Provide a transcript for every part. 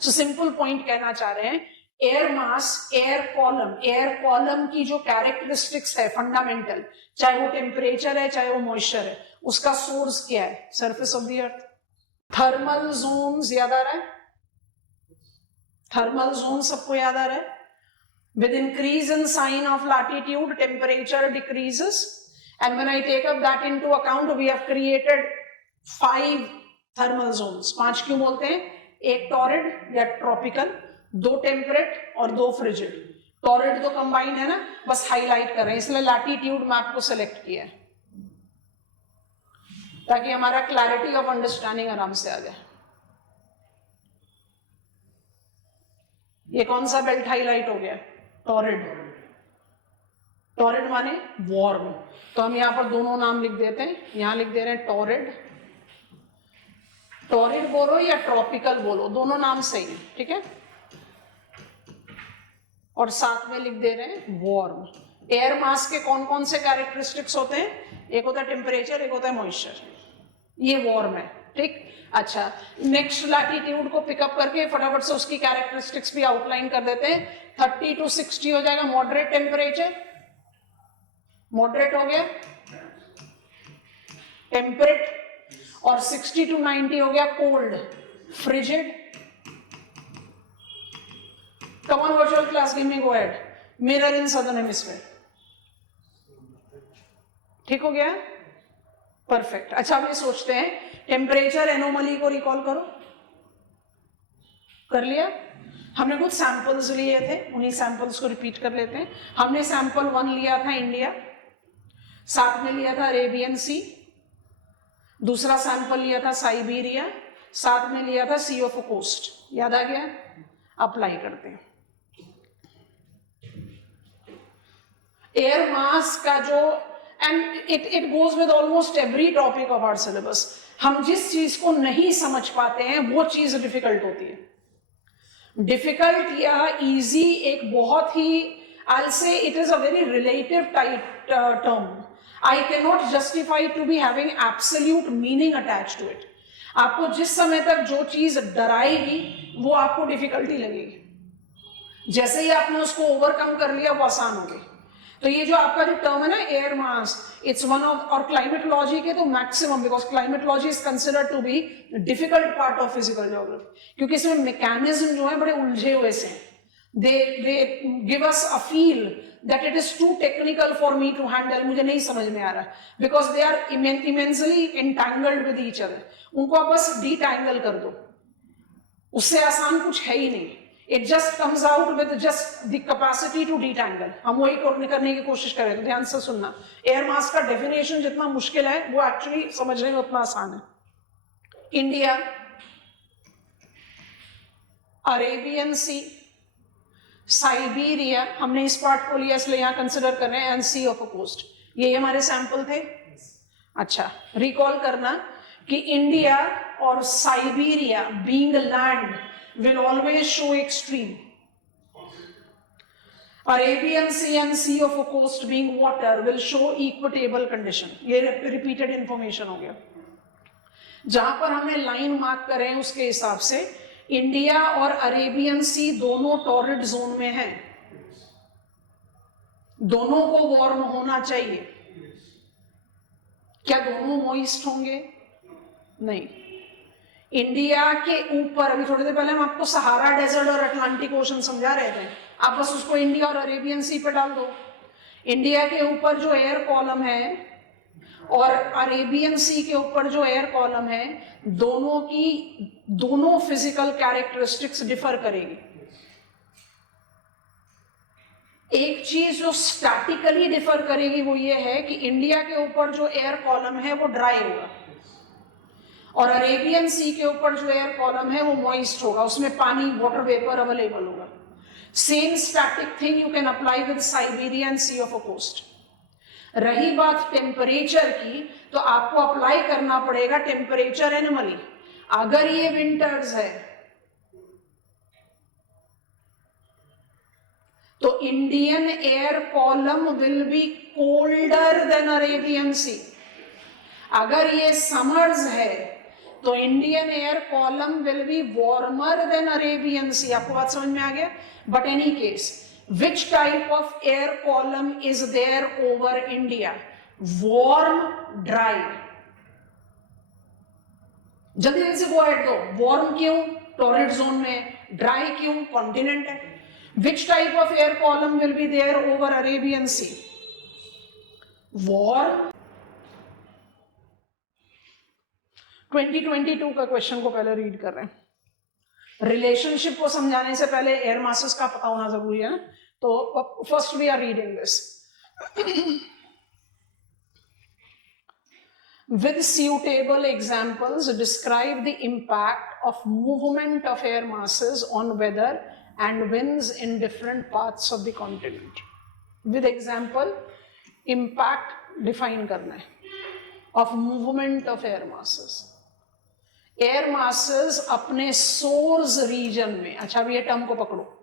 So simple point कहना चाह रहे हैं, एयर मास, एयर कॉलम की जो कैरेक्टरिस्टिक्स है फंडामेंटल, चाहे वो टेम्परेचर है चाहे वो मॉइस्चर है, उसका सोर्स क्या है? Surface of the earth. Thermal zone याद आ रहा है? थर्मल जोन सबको याद आ रहा है? With increase in sign of latitude, temperature decreases, and when I take up that into account, we have created 5 thermal zones. 5 क्यों बोलते हैं? एक टॉरिड या ट्रॉपिकल, 2 टेम्परेट और 2 फ्रिजिड। टॉरिड तो कंबाइन है ना, बस हाईलाइट कर रहे हैं, इसलिए लैटिट्यूड मैप को सिलेक्ट किया है ताकि हमारा क्लैरिटी ऑफ अंडरस्टैंडिंग आराम से आ जाए। ये कौन सा बेल्ट हाईलाइट हो गया? टॉरिड। टॉरिड माने वार्म, तो हम यहां पर दोनों नाम लिख देते हैं, यहां लिख दे रहे हैं टॉरिड। टॉरिड बोलो या ट्रॉपिकल बोलो, दोनों नाम सही है, ठीक है। और साथ में लिख दे रहे हैं वार्म। एयर मास के कौन कौन से कैरेक्टरिस्टिक्स होते हैं? एक होता है टेम्परेचर, एक होता है मॉइस्चर, ये वार्म है, ठीक। अच्छा, नेक्स्ट लैटिट्यूड को पिकअप करके फटाफट से उसकी कैरेक्टरिस्टिक्स भी आउटलाइन कर देते हैं। 30 to 60 हो जाएगा मॉडरेट टेम्परेचर, मॉडरेट हो गया टेम्परेट, और 60 to 90 हो गया cold, frigid. Come on virtual class, give me go ahead, mirror in southern hemisphere, ठीक हो गया, परफेक्ट। अच्छा, अब ये सोचते हैं टेम्परेचर एनोमली को रिकॉल करो, कर लिया? हमने कुछ सैंपल्स लिए थे, उन्हीं सैंपल्स को रिपीट कर लेते हैं। हमने सैंपल 1 लिया था इंडिया, साथ में लिया था अरेबियन सी, दूसरा सैंपल लिया था साइबेरिया, साथ में लिया था सी ऑफ कोस्ट, याद आ गया? अप्लाई करते हैं। एयर मास का जो, and it goes with almost every topic of our syllabus, हम जिस चीज को नहीं समझ पाते हैं वो चीज डिफिकल्ट होती है। डिफिकल्ट या इजी एक बहुत ही, I'll say it is a very relative type term. I cannot justify to be having absolute meaning attached to it. आपको जिस समय तक जो चीज डराएगी वो आपको डिफिकल्टी लगेगी, जैसे ही आपने उसको ओवरकम कर लिया वो आसान हो गई। तो ये जो आपका जो टर्म है ना air mass, it's one of, और क्लाइमेटोलॉजी के तो maximum, because climatology is considered to be difficult part of physical geography, क्योंकि इसमें मैकेनिज्म जो है बड़े उलझे हुए से हैं। they give us a feel that it is too technical for me to handle, मुझे नहीं समझ में आ रहा, because they are immensely entangled with each other। उनको आप बस detangle कर दो, उससे आसान कुछ है ही नहीं। It just comes out with just the capacity to detangle। हम वही करने की कोशिश करें, तो ध्यान से सुनना, एयर मास का डेफिनेशन जितना मुश्किल है वो एक्चुअली समझने में उतना आसान है। इंडिया, अरेबियन सी, साइबेरिया, हमने इस पार्ट को लिया इसलिए यहां कंसिडर कर रहे हैं, एंड सी ऑफ कोस्ट, ये हमारे सैंपल थे। अच्छा, रिकॉल करना कि इंडिया और Siberia being land will always show extreme. Arabian Sea and Sea of coast being water will show equatable condition. ये repeated information हो गया। जहां पर हमने लाइन मार्क करे हैं उसके हिसाब से इंडिया और अरेबियन सी दोनों टॉरिड जोन में हैं, दोनों को वार्म होना चाहिए। क्या दोनों मॉइस्ट होंगे? नहीं। इंडिया के ऊपर, अभी थोड़ी देर पहले हम आपको सहारा डेजर्ट और अटलांटिक ओशन समझा रहे थे, आप बस उसको इंडिया और अरेबियन सी पे डाल दो। इंडिया के ऊपर जो एयर कॉलम है और अरेबियन सी के ऊपर जो एयर कॉलम है, दोनों फिजिकल कैरेक्टरिस्टिक्स डिफर करेगी। एक चीज जो स्टैटिकली डिफर करेगी वो ये है कि इंडिया के ऊपर जो एयर कॉलम है वो ड्राई होगा और अरेबियन सी के ऊपर जो एयर कॉलम है वो मॉइस्ट होगा, उसमें पानी, वाटर वेपर अवेलेबल होगा। Same static thing you can apply with Siberian sea of coast. रही बात टेम्परेचर की, तो आपको अप्लाई करना पड़ेगा टेम्परेचर एनोमली। अगर ये विंटर्स है तो Indian air column will be colder than Arabian sea. अगर ये समर्स है तो Indian air column will be warmer than Arabian sea. आपको बात समझ में आ गया? But any case, which type of air column is there over India? Warm, dry. जल्दी जल्दी से गो अहेड दो। वार्म क्यों? टॉर्रिड जोन में। ड्राई क्यों? कॉन्टिनेंट है। Which type of air column will be there over Arabian C? Warm. 2022 का question को पहले रीड कर रहे हैं। रिलेशनशिप को समझाने से पहले एयर मासेस का पता होना जरूरी है ना, तो first we are reading this. With suitable examples, describe the impact of movement of air masses on weather and winds in different parts of the continent. With example, impact define करना है of movement of air masses. Air masses अपने source region में, अच्छा अब ये term को पकड़ो,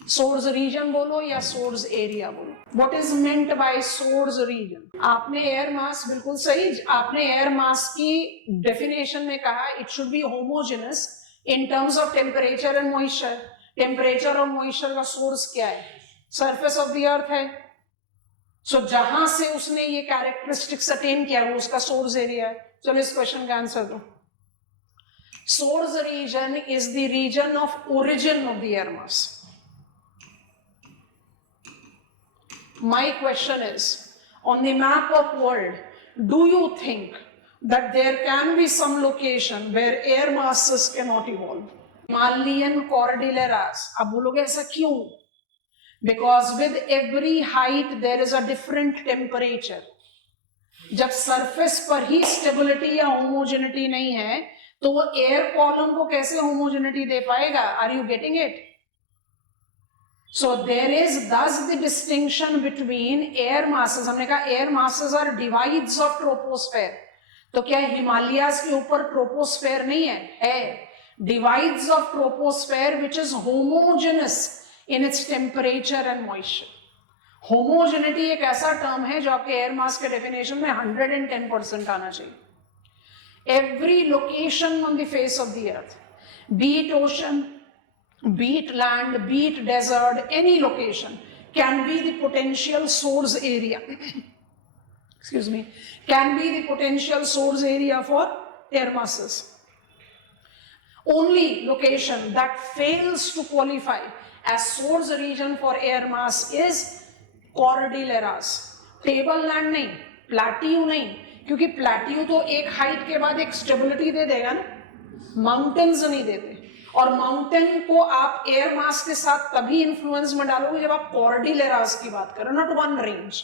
source region बोलो या सोर्स एरिया बोलो, what is meant by source region? आपने एयर मास, बिल्कुल सही, आपने एयर मास की डेफिनेशन में कहा it should be homogeneous in terms of temperature and moisture. Temperature और मॉइस्चर का सोर्स क्या है? सरफेस ऑफ द अर्थ है। सो जहां से उसने ये कैरेक्टरिस्टिक्स अटेन किया वो उसका सोर्स एरिया है। चलो इस क्वेश्चन का आंसर दो। Source region is the region of origin of the air mass. My question is, on the map of world, do you think that there can be some location where air masses cannot evolve? Himalayan Cordilleras. अब बोलोगे ऐसा क्यों? Because with every height there is a different temperature. जब surface पर ही stability या homogeneity नहीं है, तो वो air column को कैसे homogeneity दे पाएगा? Are you getting it? So there is thus the distinction between air masses. हमने कहा air masses are divides of troposphere. तो क्या हिमालयाज के ऊपर ट्रोपोस्फेयर नहीं है? है। Divides of troposphere which is homogeneous in its temperature and moisture. Homogeneity एक ऐसा टर्म है जो आपके एयर मास के डेफिनेशन में 110% आना चाहिए। Every location on the face of the earth, be it ocean, be it land, be it desert, any location can be the potential source area. Excuse me, can be the potential source area for air masses. Only location that fails to qualify as source region for air mass is Cordilleras. Table land नहीं, plateau नहीं, क्योंकि plateau तो एक height के बाद एक stability दे देगा ना, माउंटेन्स नहीं देते। और माउंटेन को आप एयर मास के साथ तभी इन्फ्लुएंस में डालोगे जब आप कॉर्डिलेरास की बात करो, not one range,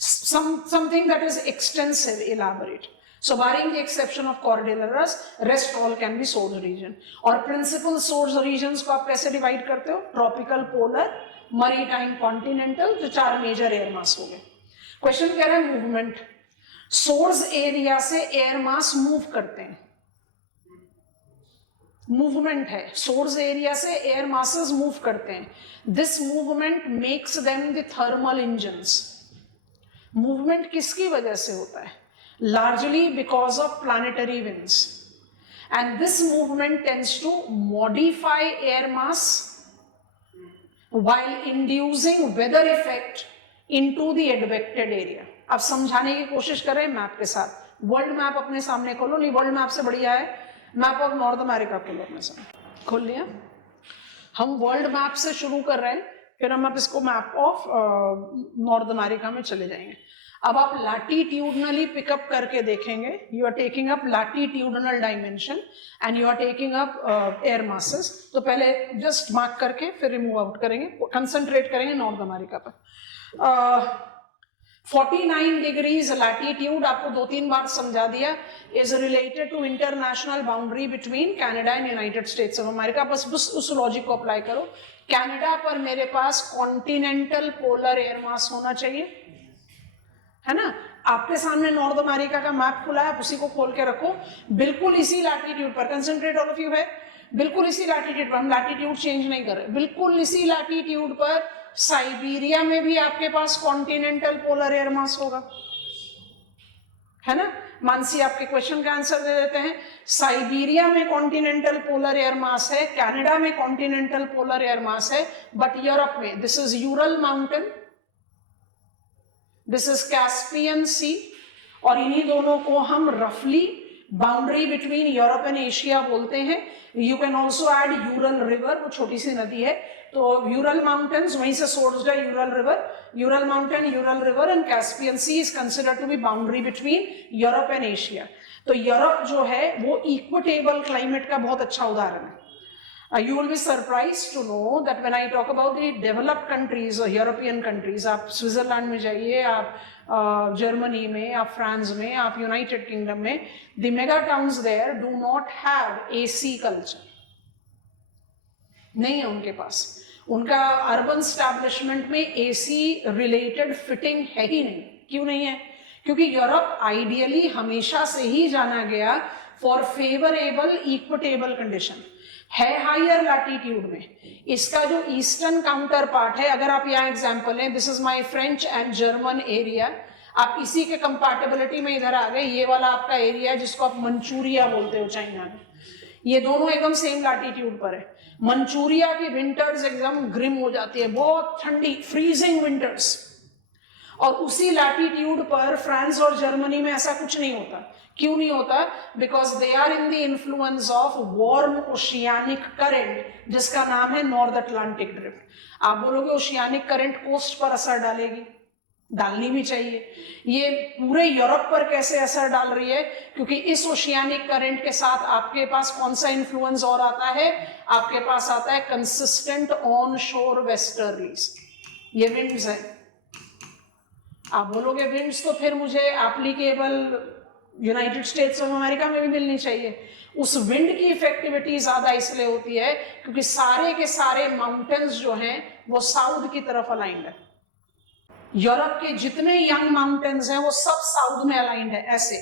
something that is extensive, elaborate. So barring the exception of cordilleras, rest all can be source region. और प्रिंसिपल सोर्स रीजन्स को आप कैसे डिवाइड करते हो? ट्रॉपिकल, पोलर, मरीटाइम, कॉन्टिनेंटल, जो 4 मेजर एयर मास हो गए। Question कह रहा है मूवमेंट, सोर्स एरिया से एयर मास मूव करते हैं, मूवमेंट है, सोर्स एरिया से एयर मासेस मूव करते हैं। This movement makes them the thermal engines. Movement किसकी वजह से होता है? Largely because of planetary winds, and this movement tends to modify air mass while inducing weather effect into the advected area. अब समझाने की कोशिश करें मैप के साथ। वर्ल्ड मैप अपने सामने खोलो, नहीं वर्ल्ड मैप से बढ़िया है मैप ऑफ नॉर्थ अमेरिका खोलो अपने सामने। खोल लिया? हम वर्ल्ड मैप से शुरू कर रहे हैं, फिर हम अब इसको मैप ऑफ नॉर्थ अमेरिका में चले जाएंगे। अब आप लैटिट्यूडनली पिकअप करके देखेंगे, you are taking up latitudinal dimension and you are taking up air masses. तो पहले जस्ट मार्क करके फिर रिमूव आउट करेंगे, कंसंट्रेट करेंगे नॉर्थ अमेरिका पर। 49 डिग्रीज लैटिट्यूड, आपको 2-3 बार समझा दिया, is related to international boundary between Canada and United States of America. बस उस लॉजिक को अप्लाई करो। कनाडा पर मेरे पास कॉन्टिनेंटल पोलर एयर मास होना चाहिए, है ना? आपके सामने नॉर्थ अमेरिका का मैप खुला है, आप उसी को खोल के रखो। बिल्कुल इसी लैटिट्यूड पर, कंसंट्रेट ऑल ऑफ यू है, बिल्कुल इसी लैटिट्यूड पर, हम लैटिट्यूड चेंज नहीं कर रहे, बिल्कुल इसी लैटिट्यूड पर साइबेरिया में भी आपके पास कॉन्टिनेंटल पोलर एयर मास होगा, है ना? मानसी आपके क्वेश्चन का आंसर दे देते हैं। साइबेरिया में कॉन्टिनेंटल पोलर एयर मास है, कनाडा में कॉन्टिनेंटल पोलर एयर मास है, बट यूरोप में this is Ural mountain, this is Caspian sea, और इन्हीं दोनों को हम रफली boundary between Europe and Asia बोलते हैं। You can also add Ural river, वो छोटी सी नदी है, तो यूरल माउंटेन्स वहीं से सोर्स्ड है Ural river, Ural mountain, Ural river and Caspian sea is considered to be boundary between Europe and Asia. तो यूरोप जो है वो इक्वेटेबल क्लाइमेट का बहुत अच्छा उदाहरण है। You will be surprised to know that when I talk about the developed countries or European countries, आप स्विट्जरलैंड में जाइए, आप जर्मनी में, आप फ्रांस में, आप यूनाइटेड किंगडम में, the mega towns there do not have AC culture, नहीं है उनके पास। उनका अर्बन स्टैब्लिशमेंट में AC रिलेटेड फिटिंग है ही नहीं। क्यों नहीं है? क्योंकि यूरोप आइडियली हमेशा से ही जाना गया फॉर फेवरेबल इक्वेटेबल कंडीशन है हायर लैटिट्यूड में। इसका जो ईस्टर्न काउंटर पार्ट है, अगर आप यहाँ एग्जाम्पल है, this is my French and German area, आप इसी के कंपैटिबिलिटी में इधर आ गए। ये वाला आपका एरिया है जिसको आप मंचूरिया बोलते हो चाइना में, ये दोनों एकदम सेम लैटिट्यूड पर है। मंचूरिया की विंटर्स एकदम ग्रिम हो जाती है, बहुत ठंडी फ्रीजिंग विंटर्स, और उसी लैटिट्यूड पर फ्रांस और जर्मनी में ऐसा कुछ नहीं होता। क्यों नहीं होता? Because they are in the influence of warm oceanic current जिसका नाम है नॉर्थ अटलांटिक ड्रिफ्ट। आप बोलोगे ओशियानिक करंट कोस्ट पर असर डालेगी, डालनी भी चाहिए। ये पूरे यूरोप पर कैसे असर डाल रही है? क्योंकि इस ओशियानिक करंट के साथ आपके पास कौन सा इन्फ्लुएंस और आता है? आपके पास आता है कंसिस्टेंट ऑन शोर वेस्टर्लीज, ये विंड्स है। आप बोलोगे विंड्स तो फिर मुझे applicable United States of America में भी मिलनी चाहिए। उस विंड की इफेक्टिविटी ज्यादा इसलिए होती है क्योंकि सारे के सारे माउंटेन्स जो हैं वो साउथ की तरफ अलाइंड है। यूरोप के जितने यंग माउंटेन्स हैं वो सब साउथ में अलाइंड है ऐसे,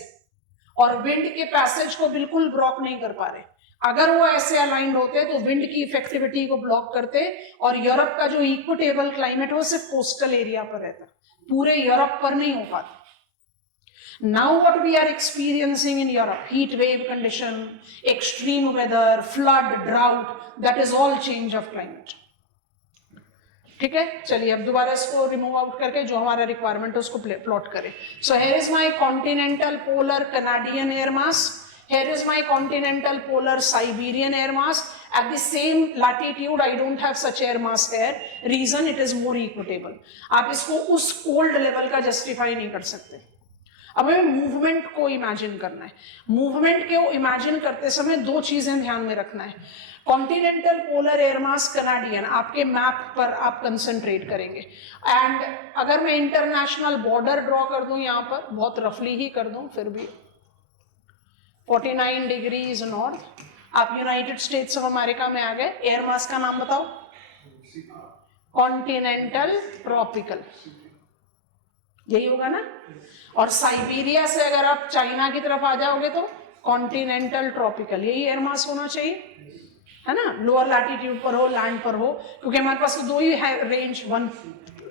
और विंड के पैसेज को बिल्कुल ब्लॉक नहीं कर पा रहे। अगर वो ऐसे अलाइंड होते तो विंड की इफेक्टिविटी को ब्लॉक करते, और यूरोप का जो इक्वेटेबल क्लाइमेट है वो सिर्फ कोस्टल एरिया पर रहता, पूरे यूरोप पर नहीं हो पाता। Now what we are experiencing in Europe, heat wave condition, extreme weather, flood, drought, that is all change of climate. ठीक है, चलिए अब दोबारा इसको रिमूव आउट करके जो हमारा रिक्वायरमेंट है उसको प्लॉट करें। So here is my continental polar Canadian air mass, here is my continental polar Siberian air mass. At the same latitude I don't have such air mass here, reason it is more equatable. आप इसको उस cold level का justify नहीं कर सकते। अब हमें movement को इमेजिन करना है। मूवमेंट को इमेजिन करते समय दो चीजें ध्यान में रखना है। कॉन्टिनेंटल पोलर एयर मास कनाडियन आपके मैप पर आप कंसंट्रेट करेंगे, एंड अगर मैं इंटरनेशनल बॉर्डर ड्रॉ कर दूं, यहाँ पर बहुत रफली ही कर दूं, फिर भी 49 डिग्रीज नॉर्थ, आप यूनाइटेड स्टेट्स ऑफ अमेरिका में आ गए। एयर मास का नाम बताओ। कॉन्टिनेंटल ट्रॉपिकल, यही होगा ना। और साइबेरिया से अगर आप चाइना की तरफ आ जाओगे तो कॉन्टिनेंटल ट्रॉपिकल, यही एयर मास होना चाहिए, है ना। लोअर लैटिट्यूड पर हो, लैंड पर हो, क्योंकि हमारे पास तो दो ही है रेंज, वन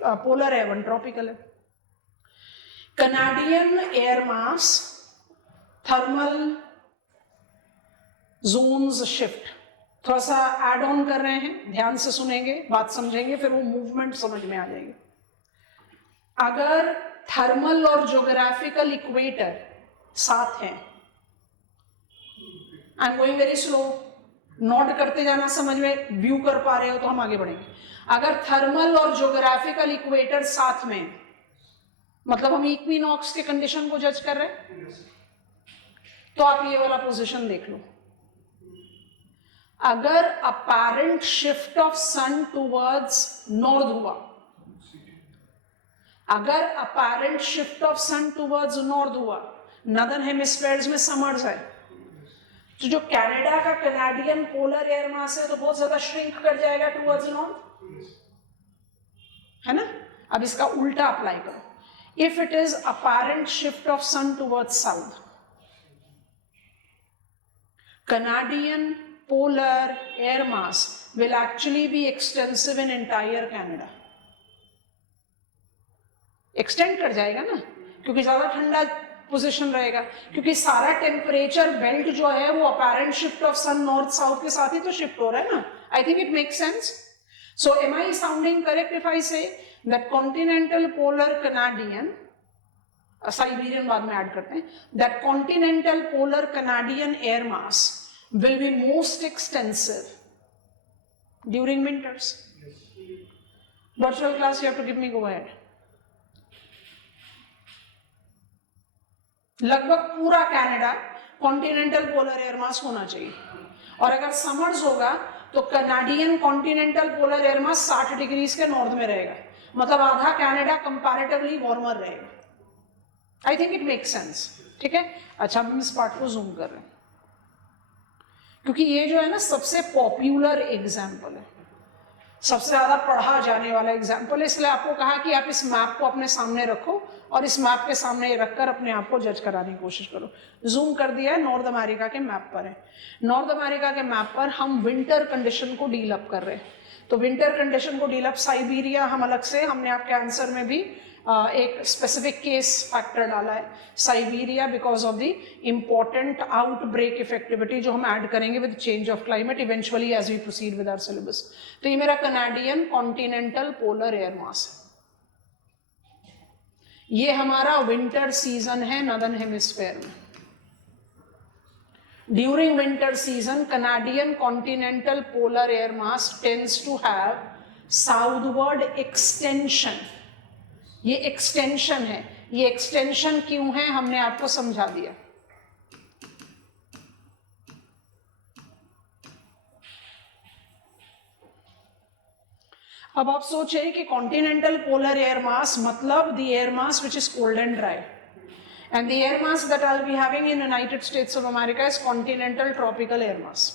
पोलर है, वन ट्रॉपिकल है। Canadian air mass thermal zones shift, थोड़ा सा एड ऑन कर रहे हैं, ध्यान से सुनेंगे, बात समझेंगे, फिर वो मूवमेंट समझ में आ जाएगी। अगर थर्मल और ज्योग्राफिकल इक्वेटर साथ हैं, I am going very slow, note करते जाना, समझ में व्यू कर पा रहे हो तो हम आगे बढ़ेंगे। अगर थर्मल और ज्योग्राफिकल इक्वेटर साथ में, मतलब हम इक्विनॉक्स के कंडीशन को जज कर रहे हैं, तो आप ये वाला पोजीशन देख लो। अगर apparent shift of sun towards north हुआ, अगर apparent shift of sun towards north हुआ, नॉर्दर्न हेमिस्फीयर्स में समर्स है, तो जो कनाडा का कनाडियन पोलर एयर मास है तो बहुत ज्यादा श्रिंक कर जाएगा टुवर्ड्स नॉर्थ, है ना। अब इसका उल्टा अप्लाई करो। If it is apparent shift of sun towards south, Canadian polar air mass will actually be extensive in entire Canada. Extend कर जाएगा ना, क्योंकि ज्यादा ठंडा पोजीशन रहेगा, क्योंकि सारा टेम्परेचर बेल्ट जो है वो apparent shift of sun north south के साथ ही तो शिफ्ट हो रहा है ना. I think it makes sense. So am I sounding correct if I say that continental polar Canadian, Siberian बाद में ऐड करते हैं, that continental polar Canadian air mass will be most extensive during winters. Virtual class, you have to give me go ahead. लगभग पूरा Canada continental polar air mass होना चाहिए. और अगर समर्स होगा तो कनाडियन कॉन्टिनेंटल पोलर एयर मास 60 degree के north में रहेगा, मतलब आधा कनाडा कंपैरेटिवली वार्मर रहेगा. आई थिंक इट मेक सेंस. ठीक है. अच्छा, हम इस पार्ट को जूम कर रहे हैं क्योंकि ये जो है ना सबसे पॉपुलर एग्जाम्पल है, सबसे ज्यादा पढ़ा जाने वाला एग्जाम्पल है, इसलिए आपको कहा कि आप इस मैप को अपने सामने रखो और इस मैप के सामने रखकर अपने आप को जज कराने की कोशिश करो. जूम कर दिया है, नॉर्थ अमेरिका के मैप पर है. नॉर्थ अमेरिका के मैप पर हम विंटर कंडीशन को डील अप कर रहे हैं. तो विंटर कंडीशन को डील अप, साइबेरिया हम अलग से, हमने आपके आंसर में भी एक स्पेसिफिक केस फैक्टर डाला है Siberia because of the important outbreak effectivity जो हम ऐड करेंगे with change of climate eventually as we proceed with our syllabus. तो ये मेरा Canadian continental polar air mass है. ये हमारा विंटर सीजन है नॉर्दर्न हेमिस्फीयर में. During winter season Canadian continental polar air mass tends to have southward extension. ये extension है. ये एक्सटेंशन क्यों है हमने आपको समझा दिया. अब आप सोचे कि कॉन्टिनेंटल पोलर एयर मास मतलब the air mass which is cold and dry, and the air mass that I will be having in United States of America is continental tropical air mass.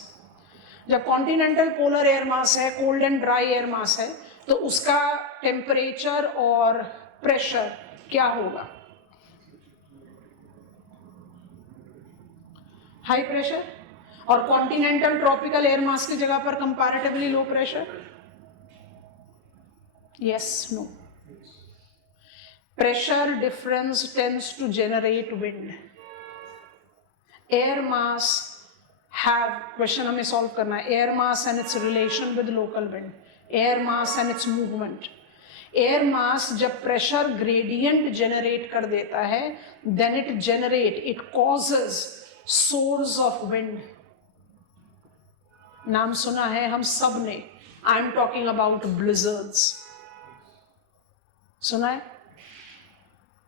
जब कॉन्टिनेंटल पोलर एयर मास है, cold and dry air mass है, तो उसका temperature और pressure क्या होगा? High pressure. और continental tropical air mass की जगह पर comparatively low pressure. Yes, no. Pressure difference tends to generate wind. Air mass have, question हमें solve करना है, air mass and its relation with local wind, air mass and its movement. Air mass जब pressure gradient generate कर देता है, then it causes source of wind. नाम सुना है हम सब ने. I am talking about blizzards. सुना है?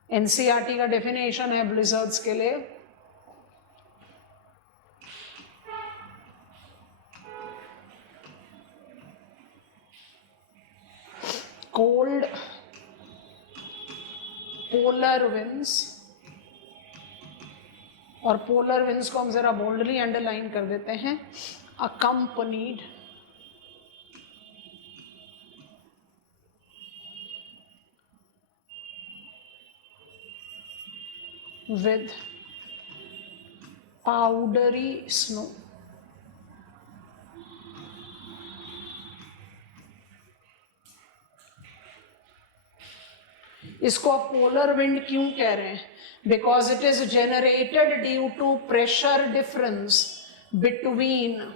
एनसीईआरटी का डेफिनेशन है ब्लिजर्ड्स के लिए, कोल्ड पोलर विंड्स, और पोलर विंड्स को हम जरा बोल्डली अंडरलाइन कर देते हैं, अकम्पनीड with powdery snow. इसको आप पोलर विंड क्यों कह रहे हैं? Because it is generated due to pressure difference between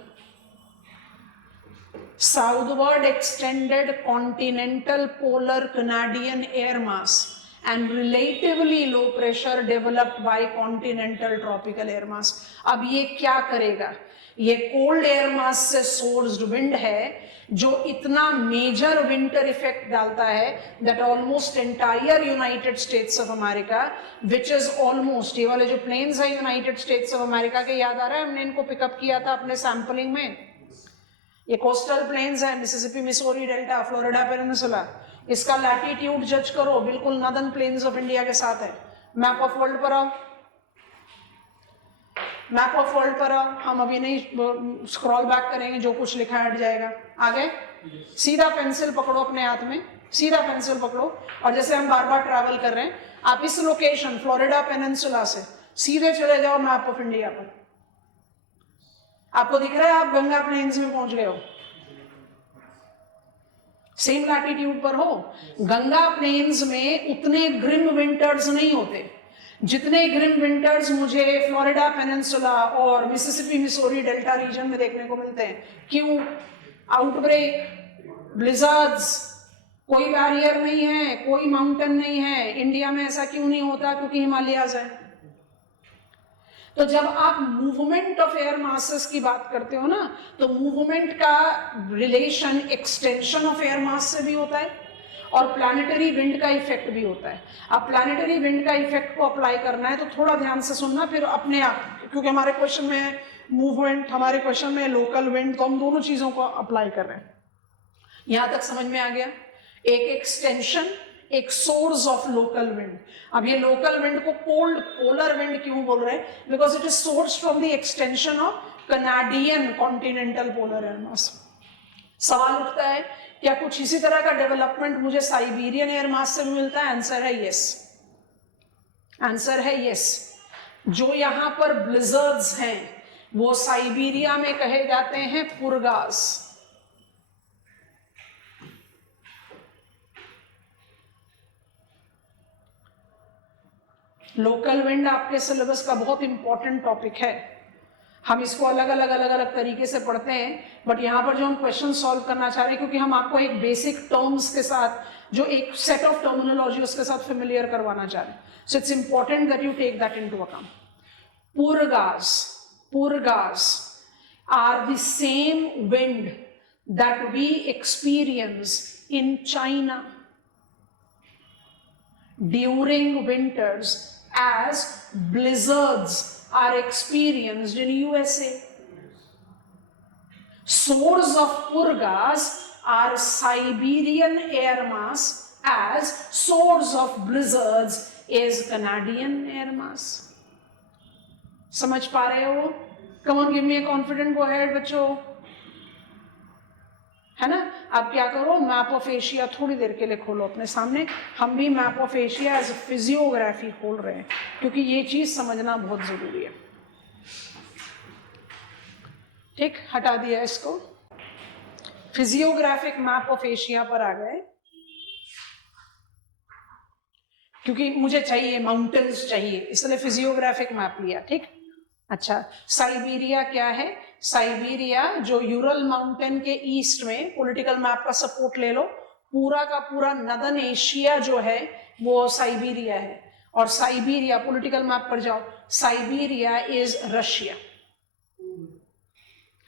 southward extended continental polar Canadian air mass and relatively low pressure developed by continental tropical air mass. अब ये क्या करेगा? ये cold air mass से sourced wind है जो इतना major winter effect डालता है that almost entire United States of America, which is almost, ये वाले जो plains है United States of America के, याद आ रहा है हमने इनको पिकअप किया था अपने सैम्पलिंग में. ये कोस्टल प्लेन्स है, Mississippi, Missouri delta, Florida peninsula. इसका लैटिट्यूड जज करो, बिल्कुल नॉर्दर्न प्लेन्स ऑफ इंडिया के साथ है. मैप ऑफ वर्ल्ड पर आओ, मैप ऑफ वर्ल्ड पर आओ. हम अभी नहीं स्क्रॉल बैक करेंगे, जो कुछ लिखा हट जाएगा. आगे सीधा पेंसिल पकड़ो अपने हाथ में, सीधा पेंसिल पकड़ो, और जैसे हम बार बार ट्रैवल कर रहे हैं, आप इस लोकेशन फ्लोरिडा पेनिनसुला से सीधे चले जाओ मैप ऑफ इंडिया पर. आपको दिख रहा है आप गंगा प्लेन्स में पहुंच गए हो, सेम लैटिट्यूड पर हो. गंगा प्लेन्स में उतने ग्रिम विंटर्स नहीं होते, जितने ग्रिम विंटर्स मुझे फ्लोरिडा पेनिनसुला और मिसिसिपी मिसोरी डेल्टा रीजन में देखने को मिलते हैं, क्यों? आउटब्रेक, ब्लिजर्ड्स, कोई बैरियर नहीं है, कोई माउंटेन नहीं है। इंडिया में ऐसा क्यों नहीं होता? क्योंकि हिमालयाज है। तो जब आप मूवमेंट ऑफ एयर मासेस की बात करते हो ना, तो मूवमेंट का रिलेशन एक्सटेंशन ऑफ एयर मास से भी होता है और प्लैनेटरी विंड का इफेक्ट भी होता है। अब प्लैनेटरी विंड का इफेक्ट को अप्लाई करना है तो थोड़ा ध्यान से सुनना, फिर अपने आप, क्योंकि हमारे क्वेश्चन में मूवमेंट, हमारे क्वेश्चन में लोकल विंड, तो हम दोनों चीजों को अप्लाई कर रहे हैं। यहां तक समझ में आ गया? एक एक्सटेंशन, एक सोर्स ऑफ लोकल विंड। अब ये लोकल विंड को कोल्ड पोलर विंड क्यों बोल रहे हैं? Because it is source from the extension of Canadian continental polar air मास। सवाल उठता है, क्या कुछ इसी तरह का डेवलपमेंट मुझे साइबेरियन एयर मास से भी मिलता है? आंसर है यस। आंसर है यस। जो यहां पर ब्लिजर्ड्स हैं वो साइबेरिया में कहे जाते हैं पुरगास। लोकल विंड आपके सिलेबस का बहुत इंपॉर्टेंट टॉपिक है। हम इसको अलग अलग तरीके से पढ़ते हैं, बट यहाँ पर जो हम क्वेश्चन सॉल्व करना चाह रहे हैं, क्योंकि हम आपको एक बेसिक टर्म्स के साथ, जो एक सेट ऑफ टर्मिनोलॉजी उसके साथ फेमिलियर करवाना चाह रहे हैं, so it's important that you take that into account. Purgas are the same wind that we experience in China during winters as blizzards are experienced in USA. Source of purgas are Siberian air mass, as source of blizzards is Canadian air mass. समझ पा रहे हो? Come on, give me a confident go ahead बच्चों, है ना? आप क्या करो, मैप ऑफ एशिया थोड़ी देर के लिए खोलो अपने सामने। हम भी map of Asia as physiography खोल रहे हैं, क्योंकि ये चीज समझना बहुत जरूरी है। ठीक, हटा दिया इसको। फिजियोग्राफिक मैप ऑफ एशिया पर आ गए, क्योंकि मुझे चाहिए, माउंटेन्स चाहिए, इसलिए फिजियोग्राफिक मैप लिया। ठीक, अच्छा, साइबेरिया क्या है? साइबेरिया जो यूरल माउंटेन के ईस्ट में, पॉलिटिकल मैप का सपोर्ट ले लो, पूरा का पूरा नदर्न एशिया जो है वो साइबेरिया है। और साइबेरिया, पॉलिटिकल मैप पर जाओ, साइबेरिया इज रशिया,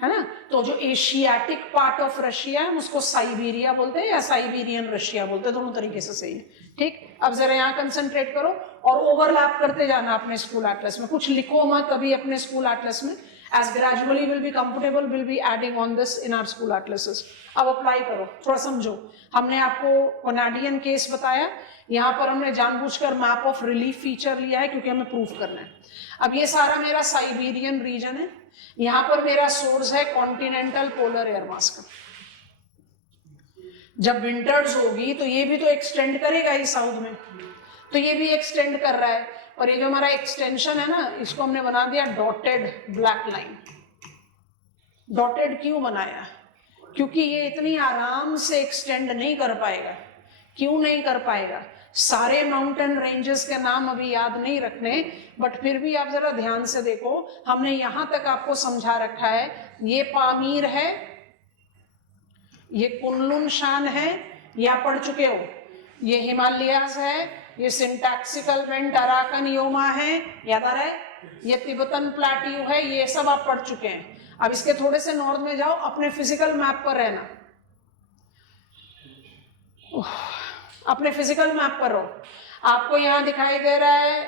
है ना? तो जो एशियाटिक पार्ट ऑफ रशिया है उसको साइबेरिया बोलते हैं या साइबेरियन रशिया बोलते हैं, दोनों तरीके से सही है। ठीक, अब जरा यहाँ कंसंट्रेट करो और ओवरलैप करते जाना अपने स्कूल एटलस में। कुछ लिखो मत अभी अपने स्कूल एटलस में, as gradually we'll be comfortable, we'll be adding on this in our school atlases. अब अप्लाई करो, थोड़ा समझो। हमने आपको कनाडियन केस बताया, यहाँ पर हमने जानबूझकर मैप ऑफ रिलीफ फीचर लिया है क्योंकि हमें प्रूफ करना है। अब ये सारा मेरा साइबेरियन रीजन है, यहाँ पर मेरा सोर्स है कॉन्टिनेंटल पोलर एयर मास का। जब विंटर्स होगी तो ये भी तो एक्सटेंड करेगा ही साउथ में, तो ये भी एक्सटेंड कर रहा है। और ये जो हमारा एक्सटेंशन है ना, इसको हमने बना दिया डॉटेड ब्लैक लाइन। डॉटेड क्यों बनाया? क्योंकि ये इतनी आराम से एक्सटेंड नहीं कर पाएगा। क्यों नहीं कर पाएगा? सारे माउंटेन रेंजेस के नाम अभी याद नहीं रखने, बट फिर भी आप जरा ध्यान से देखो, हमने यहां तक आपको समझा रखा है। ये पामीर है, ये कुनलुन शान है, या पढ़ चुके हो? ये हिमालयास है, ये सिंटैक्सिकल बेल्ट अराकन योमा है, याद आ रहा है? ये तिब्बतन प्लेट्यू है, ये सब आप पढ़ चुके हैं। अब इसके थोड़े से नॉर्थ में जाओ, अपने फिजिकल मैप पर रहना, अपने फिजिकल मैप पर रहो। आपको यहां दिखाई दे रहा है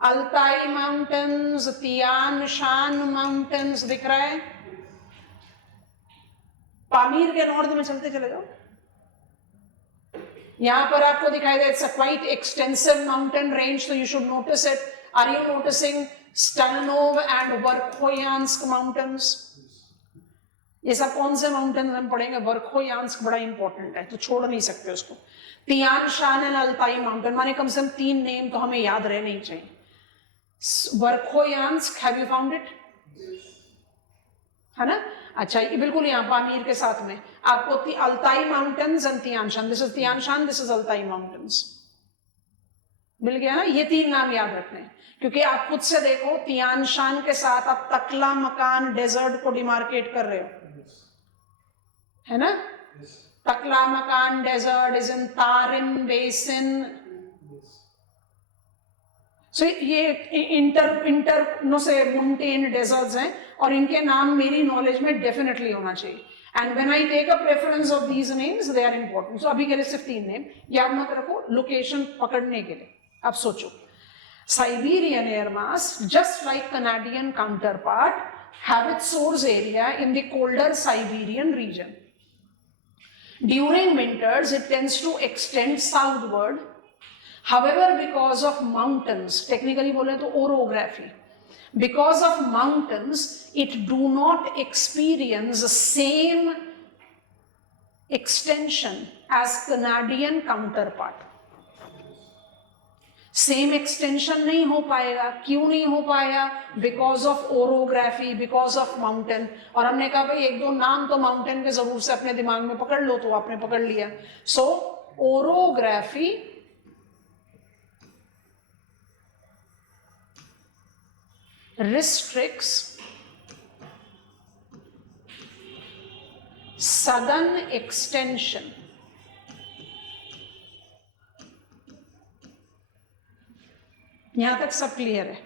Altai mountains, Tian Shan mountains दिख रहा है। पामीर के नॉर्थ में चलते चले जाओ, यहां पर आपको दिखाई दे, it's a quite extensive mountain range, so you should notice it. Are you noticing Stalnov and Verkhoyansk mountains? ये सब कौन से माउंटेन हम पढ़ेंगे? वर्खोयांस्क बड़ा इंपॉर्टेंट है, तो छोड़ नहीं सकते उसको। Tian Shan and Altai mountain, माने कम से कम 3 नेम तो हमें याद रहने ही चाहिए। वर्खोयांस्क, हैव यू फाउंड इट? है ना? अच्छा, ये बिल्कुल यहाँ पामीर के साथ में आपको Altai mountains and Tian Shan, this is Tian Shan, this is Altai mountains. मिल गया ना? ये 3 नाम याद रखने हैं, क्योंकि आप खुद से देखो तियान शान के साथ आप तकला मकान डेजर्ट को डिमार्केट कर रहे हो, है ना? Taklamakan desert is in Tarim basin. So ये इंटर नो से मोन्टेन डेजर्ट्स हैं, और इनके नाम मेरी नॉलेज में डेफिनेटली होना चाहिए। And when I take a preference of these names they are important. So अभी के लिए सिर्फ 3 नेम याद मत रखो लोकेशन पकड़ने के लिए। अब सोचो, Siberian air mass, just like Canadian counterpart, have its source area in the colder Siberian region. During winters, it tends to extend southward. However, because of mountains, technically बोले तो orography, because of mountains, it do not experience the same extension as Canadian counterpart. Same extension नहीं हो पाएगा। क्यों नहीं हो पाया? Because of orography, because of mountain. और हमने कहा भाई 1-2 नाम तो माउंटेन के जरूर से अपने दिमाग में पकड़ लो, तो आपने पकड़ लिया। सो ओरोग्राफी restricts southern extension यहां तक सब क्लियर है?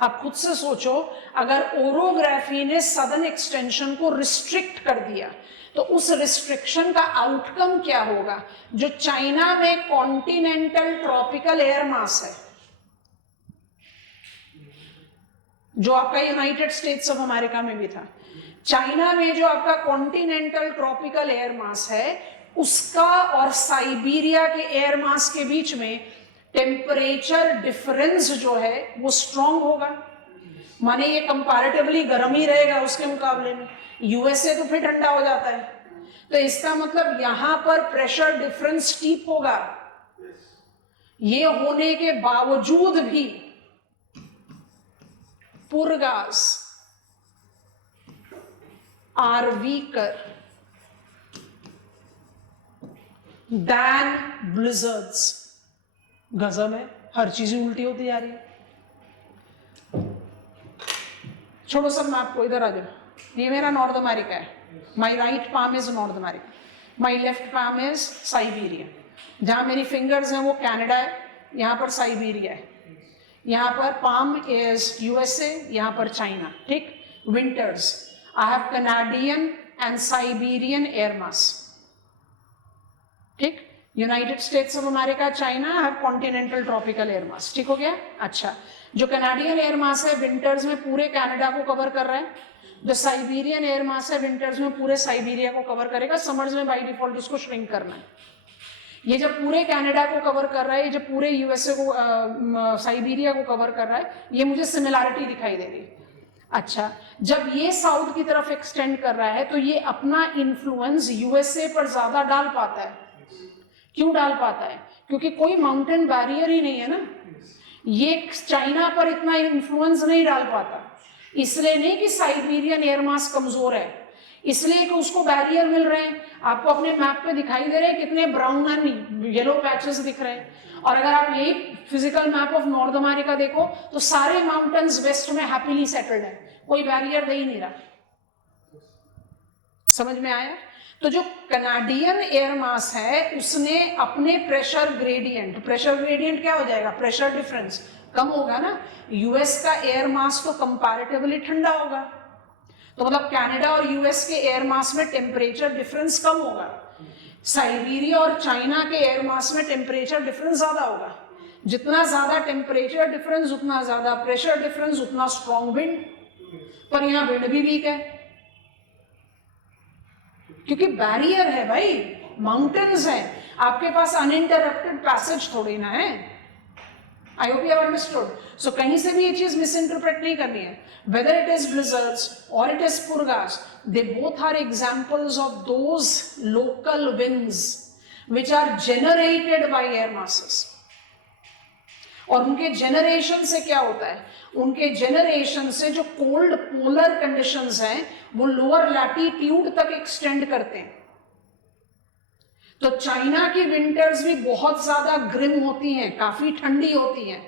आप खुद से सोचो, अगर ओरोग्राफी ने सदर्न एक्सटेंशन को रिस्ट्रिक्ट कर दिया तो उस रिस्ट्रिक्शन का आउटकम क्या होगा? जो चाइना में कॉन्टिनेंटल ट्रॉपिकल एयर मास है, जो आपका यूनाइटेड स्टेट्स ऑफ अमेरिका में भी था, चाइना में जो आपका कॉन्टिनेंटल ट्रॉपिकल एयर मास है, उसका और साइबेरिया के एयर मास के बीच में टेम्परेचर डिफरेंस जो है वो स्ट्रॉन्ग होगा। माने ये कंपैरेटिवली गर्म ही रहेगा उसके मुकाबले में। यूएसए तो फिर ठंडा हो जाता है, तो इसका मतलब यहां पर प्रेशर डिफरेंस स्टीप होगा। ये होने के बावजूद भी पुरगास आर वीकर दैन ब्लिजर्ड्स। गजब है, हर चीज उल्टी होती जा रही है। छोड़ो सब, मैं आपको इधर आ जाओ। ये मेरा नॉर्थ अमेरिका है, my right palm is north America, my left palm is Siberia. जहां मेरी फिंगर्स हैं वो कनाडा है, यहां पर साइबेरिया है, यहां पर पाम इज यूएसए, यहां पर चाइना। ठीक, winters I have Canadian and Siberian air mass. ठीक, United States of America, China have continental tropical air mass. ठीक हो गया? अच्छा, जो कनाडियन एयर मास है विंटर्स में पूरे कनाडा को कवर कर रहा है, जो साइबेरियन एयर मास है विंटर्स में पूरे साइबेरिया को कवर करेगा। समर्स में बाय डिफॉल्ट इसको श्रिंक करना है। ये जब पूरे कनाडा को कवर कर रहा है, ये जब पूरे यूएसए को साइबेरिया को कवर कर रहा है, ये मुझे सिमिलैरिटी दिखाई दे रही है। अच्छा, जब ये साउथ की तरफ एक्सटेंड कर रहा है तो ये अपना इन्फ्लुएंस यूएसए पर ज्यादा डाल पाता है। क्यों डाल पाता है? क्योंकि कोई माउंटेन बैरियर ही नहीं है ना। ये चाइना पर इतना इन्फ्लुएंस नहीं डाल पाता, इसलिए नहीं कि साइबेरियन एयर मास कमजोर है, इसलिए कि उसको बैरियर मिल रहे हैं। आपको अपने मैप पे दिखाई दे रहे हैं कितने ब्राउन एंड येलो पैचेस दिख रहे हैं। और अगर आप यही physical map of north America देखो तो सारे माउंटेन्स वेस्ट में हैप्पीली सेटल्ड है, कोई बैरियर दे ही नहीं रहा। समझ में आया? तो जो कनाडियन एयर मास है उसने अपने प्रेशर ग्रेडियंट क्या हो जाएगा? प्रेशर डिफरेंस कम होगा ना। यूएस का एयर मास तो कंपैरेटिवली ठंडा होगा, तो मतलब कनाडा और यूएस के एयर मास में टेम्परेचर डिफरेंस कम होगा। साइबेरिया और चाइना के एयर मास में टेम्परेचर डिफरेंस ज्यादा होगा। जितना ज्यादा टेम्परेचर डिफरेंस उतना ज्यादा प्रेशर डिफरेंस, उतना स्ट्रॉन्ग विंड। पर यहाँ विंड भी वीक है क्योंकि बैरियर है भाई, माउंटेन्स हैं, आपके पास अनइंटरप्टेड पैसेज थोड़ी ना है। I hope you have understood. So कहीं से भी ये चीज मिस इंटरप्रेट नहीं करनी है। वेदर इट इज ब्लिजर्ड्स और it is purgas, they both are examples of those local winds which are generated by air masses. और उनके जनरेशन से क्या होता है? उनके जनरेशन से जो कोल्ड पोलर कंडीशंस हैं वो लोअर लैटिट्यूड तक एक्सटेंड करते हैं। तो चाइना की विंटर्स भी बहुत ज्यादा ग्रिम होती हैं, काफी ठंडी होती हैं,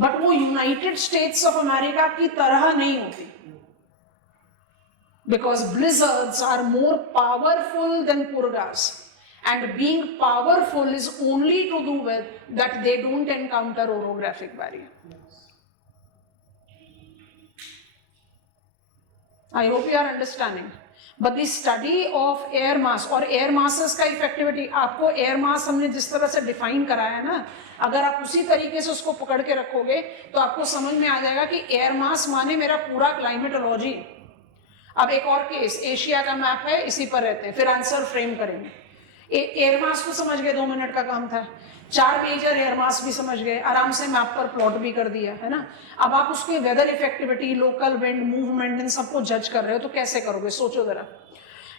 बट वो यूनाइटेड स्टेट्स ऑफ अमेरिका की तरह नहीं होती, because blizzards are more powerful than purgas, and being powerful is only to do with that they don't encounter orographic barrier. I hope you are understanding. But the study of air mass और air masses का effectivity, आपको air mass हमने जिस तरह से define कराया है ना, अगर आप उसी तरीके से उसको पकड़ के रखोगे तो आपको समझ में आ जाएगा कि air mass माने मेरा पूरा क्लाइमेटोलॉजी। अब एक और केस, एशिया का मैप है, इसी पर रहते हैं, फिर आंसर फ्रेम करेंगे। एयर मास को समझ गए, 2 मिनट का काम था। 4 मेजर एयर मास भी समझ गए, आराम से मैप पर प्लॉट भी कर दिया है ना। अब आप उसकी weather effectivity, local wind movement, इन सबको जज कर रहे हो, तो कैसे करोगे, सोचो जरा।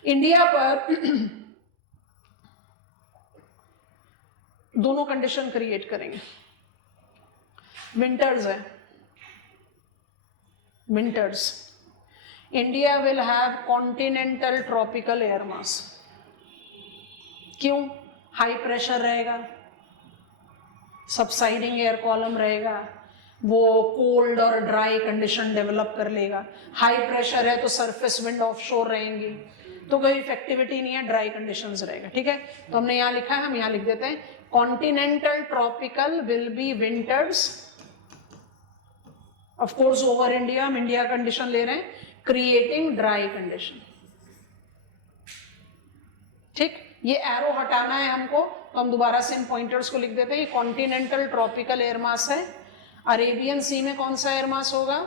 इंडिया पर दोनों कंडीशन क्रिएट करेंगे। विंटर्स है, winters, India will have continental tropical air मास। क्यों? हाई प्रेशर रहेगा, सबसाइडिंग एयर कॉलम रहेगा, वो कोल्ड और ड्राई कंडीशन डेवलप कर लेगा। हाई प्रेशर है तो सरफेस विंड ऑफशोर रहेंगी, तो कोई इफेक्टिविटी नहीं है, ड्राई कंडीशंस रहेगा। ठीक है, तो हमने यहाँ लिखा है, हम यहाँ लिख देते हैं, continental tropical will be winters, of course over India, हम इंडिया कंडीशन ले रहे हैं, क्रिएटिंग ड्राई कंडीशन। ठीक, ये एरो हटाना है हमको, तो हम दोबारा से इन पॉइंटर्स को लिख देते हैं। ये कॉन्टिनेंटल ट्रॉपिकल एयर मास है। अरेबियन सी में कौन सा एयर मास होगा?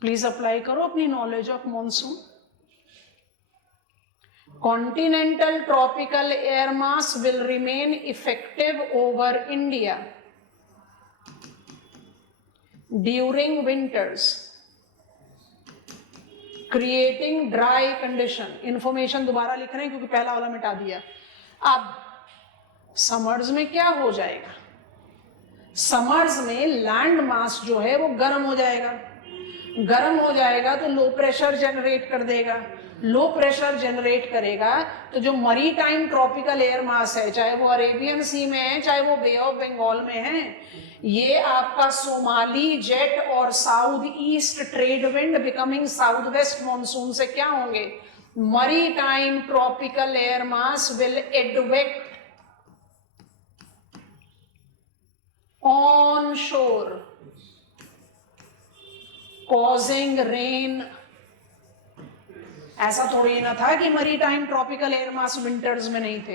प्लीज अप्लाई करो अपनी knowledge of monsoon. Continental tropical air mass will remain effective over India during winters, creating dry condition. Information दोबारा लिख रहे हैं क्योंकि पहला वाला मिटा दिया। अब समर्स में क्या हो जाएगा? समर्स में लैंड मास जो है वो गर्म हो जाएगा, गर्म हो जाएगा तो लो प्रेशर जनरेट कर देगा, लो प्रेशर जनरेट करेगा तो जो मरी टाइम ट्रॉपिकल एयर मास है, चाहे वो अरेबियन सी में है, चाहे वो बे ऑफ बंगाल में है, ये आपका सोमाली जेट और south east trade wind becoming south west monsoon से क्या होंगे? Maritime tropical air mass will advect on shore causing rain. ऐसा थोड़ी ना था कि maritime tropical air mass winters में नहीं थे,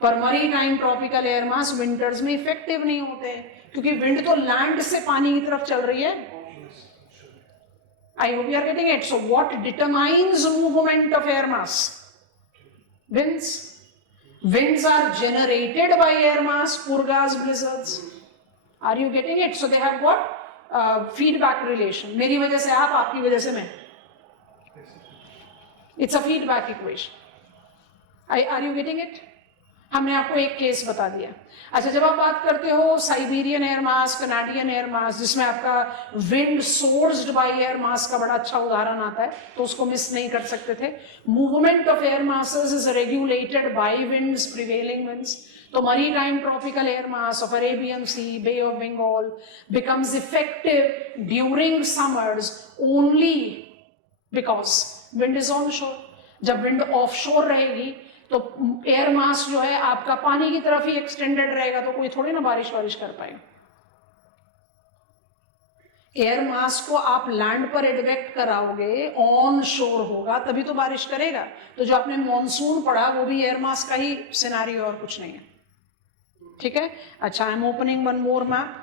पर maritime tropical air mass winters में इफेक्टिव नहीं होते क्योंकि विंड तो लैंड से पानी की तरफ चल रही है। I hope you are getting it. So what determines movement of air mass? winds. Winds are generated by air mass, purgas, blizzards. Are you getting it? So they have got feedback relation. मेरी वजह से आप, आपकी वजह से मैं. It's a feedback equation. Are you getting it? हमने आपको एक केस बता दिया। अच्छा, जब आप बात करते हो साइबेरियन एयर मास, कनाडियन एयर मास, जिसमें आपका wind sourced by air mass का बड़ा अच्छा उदाहरण आता है, तो उसको मिस नहीं कर सकते थे। Movement of air masses is regulated by winds, prevailing winds. तो maritime tropical air mass of Arabian sea, bay of Bengal becomes effective during summers only because wind is on shore. जब विंड ऑफ शोर रहेगी तो air मास जो है आपका पानी की तरफ ही एक्सटेंडेड रहेगा, तो कोई थोड़ी ना बारिश वारिश कर पाएगा। एयर मास को आप लैंड पर एडवेक्ट कराओगे, ऑन शोर होगा, तभी तो बारिश करेगा। तो जो आपने मॉनसून पढ़ा वो भी एयर मास का ही सिनेरियो और कुछ नहीं है। ठीक है। अच्छा, I am opening one more map.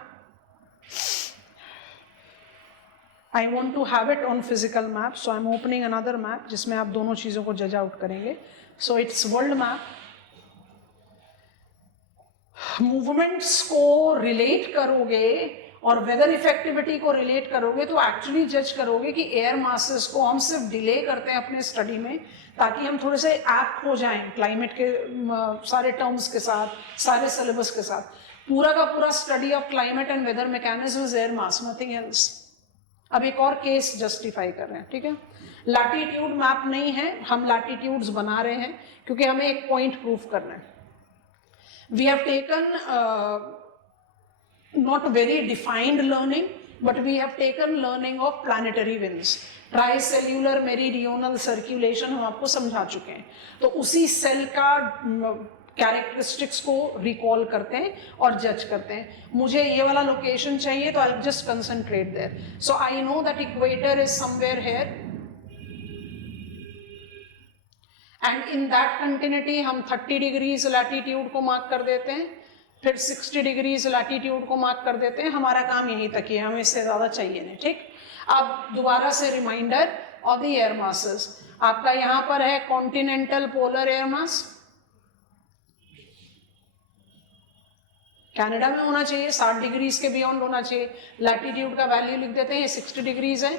I want to have it on physical map, so I'm opening another map जिसमें आप दोनों चीजों को जज आउट करेंगे। So it's world map। Movements को रिलेट करोगे और वेदर इफेक्टिविटी को रिलेट करोगे तो एक्चुअली जज करोगे कि एयर मासेस को हम सिर्फ डिले करते हैं अपने स्टडी में, ताकि हम थोड़े से ऐप्ट हो जाएं क्लाइमेट के सारे टर्म्स के साथ, सारे सिलेबस के साथ। पूरा का पूरा study of climate and weather mechanism is air mass, nothing else. अब एक और केस जस्टिफाई कर रहे हैं, ठीक है। लैटिट्यूड मैप नहीं है, हम लैटिट्यूड्स बना रहे हैं क्योंकि हमें एक पॉइंट प्रूफ करना है। We have taken not very defined learning, but we have taken learning of planetary winds, tricellular meridional circulation हम आपको समझा चुके हैं। तो उसी सेल का कैरेक्टरिस्टिक्स को रिकॉल करते हैं और जज करते हैं। मुझे ये वाला लोकेशन चाहिए तो I just concentrate there, so I know that equator is somewhere here and in that continuity हम 30 डिग्रीज लैटिट्यूड को मार्क कर देते हैं, फिर 60 डिग्रीज लैटिट्यूड को मार्क कर देते हैं। हमारा काम यहीं तक ही है, हमें इससे ज्यादा चाहिए नहीं, ठीक। अब दोबारा से reminder of the air masses, आपका यहां पर है continental polar air mass, Canada में होना चाहिए, 60 डिग्रीज के बियॉन्ड होना चाहिए। लैटिट्यूड का वैल्यू लिख देते हैं, ये 60 डिग्रीज है,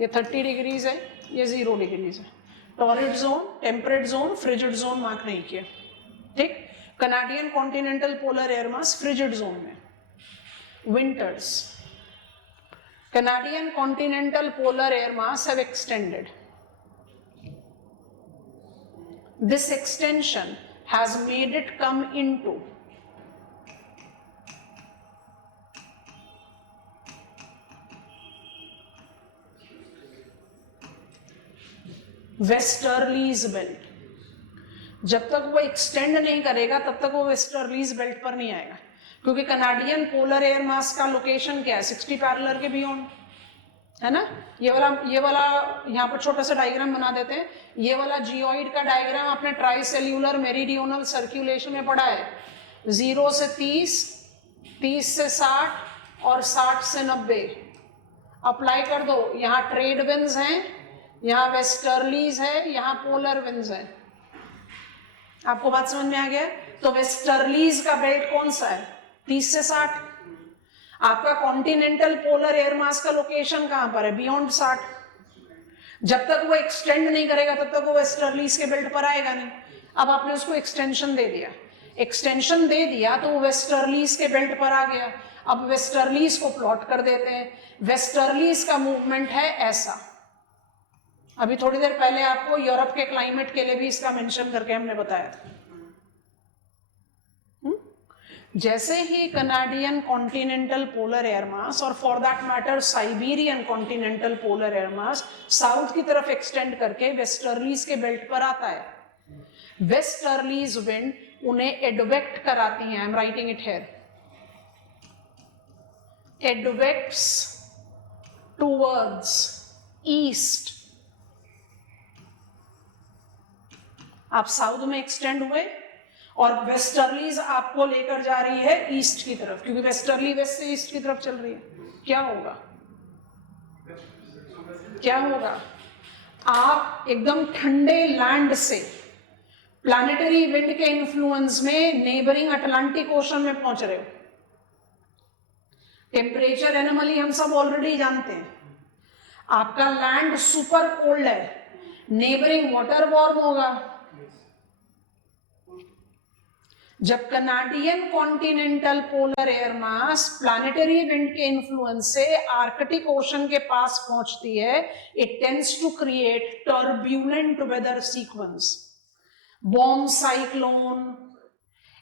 ये 30 डिग्रीज है, ये 0 डिग्रीज है। Torrid zone, temperate zone, frigid zone mark नहीं किया, ठीक। Canadian continental polar air mass frigid zone में, winters. Canadian continental polar air mass have extended. This extension has made it come into westerlies belt. जब तक वो extend नहीं करेगा तब तक वो वेस्टर्लीज बेल्ट पर नहीं आएगा, क्योंकि कनाडियन पोलर एयर मास का लोकेशन क्या है, 60 पैरेलल के बियॉन्ड है ना। ये वाला यहाँ पर छोटा सा डायग्राम बना देते हैं। ये वाला जियोइड का डायग्राम आपने ट्राइसेल्यूलर मेरिडियोनल सर्कुलेशन में पढ़ा है। 0 से 30, 30 से 60 और 60 से 90 अप्लाई कर दो। यहाँ ट्रेड विंड्स हैं, यहाँ वेस्टर्लीज है, यहाँ पोलर विंड्स है। आपको बात समझ में आ गया? तो वेस्टर्लीज का बेल्ट कौन सा है, 30 से 60। आपका कॉन्टिनेंटल पोलर एयर मास का लोकेशन कहां पर है, बियॉन्ड 60। जब तक वो एक्सटेंड नहीं करेगा तब तक वो वेस्टर्लीज के बेल्ट पर आएगा नहीं। अब आपने उसको एक्सटेंशन दे दिया, एक्सटेंशन दे दिया तो वो वेस्टर्लीज के बेल्ट पर आ गया। अब वेस्टर्लीज को प्लॉट कर देते हैं। वेस्टर्लीज का मूवमेंट है ऐसा। अभी थोड़ी देर पहले आपको यूरोप के क्लाइमेट के लिए भी इसका मेंशन करके हमने बताया था। जैसे ही Canadian continental polar air mass और for that matter Siberian continental polar air mass south की तरफ एक्सटेंड करके वेस्टर्लीज के बेल्ट पर आता है, वेस्टर्लीज विंड उन्हें एडवेक्ट कराती हैं। I am writing it here, advects towards east. आप साउथ में एक्सटेंड हुए और वेस्टर्लीज आपको लेकर जा रही है ईस्ट की तरफ, क्योंकि वेस्टर्ली वेस्ट से ईस्ट की तरफ चल रही है। क्या होगा, क्या होगा? आप एकदम ठंडे लैंड से प्लैनेटरी विंड के इन्फ्लुएंस में नेबरिंग अटलांटिक ओशन में पहुंच रहे हो। टेम्परेचर एनोमली हम सब ऑलरेडी जानते हैं। आपका लैंड सुपर कोल्ड है, नेबरिंग वाटर वार्म होगा। जब Canadian continental polar air mass planetary wind के इन्फ्लुएंस से आर्कटिक ओशन के पास पहुंचती है, it tends to create turbulent weather sequence, bomb cyclone,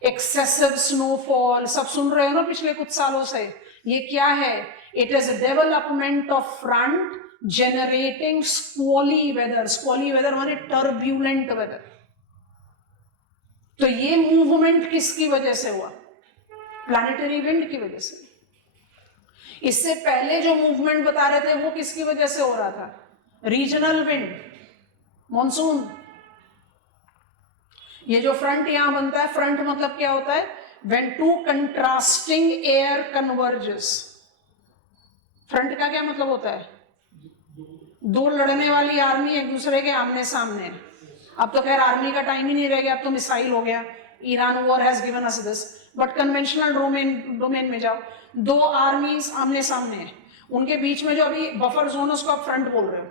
excessive snowfall. सब सुन रहे हो ना पिछले कुछ सालों से। ये क्या है? It is a development of front generating squally weather. Squally weather माने टर्ब्यूलेंट वेदर। तो ये मूवमेंट किसकी वजह से हुआ? प्लैनेटरी विंड की वजह से। इससे पहले जो मूवमेंट बता रहे थे वो किसकी वजह से हो रहा था? Regional wind, monsoon. ये जो फ्रंट यहां बनता है, फ्रंट मतलब क्या होता है? When two contrasting air converges. Front का क्या मतलब होता है? दो लड़ने वाली आर्मी एक दूसरे के आमने सामने है। अब तो खैर आर्मी का टाइम ही नहीं रह गया, अब तो मिसाइल हो गया। Iran war has given us this, but conventional domain में जाओ, दो आर्मीज आमने सामने है, उनके बीच में जो अभी बफर जोन उसको आप फ्रंट बोल रहे हो।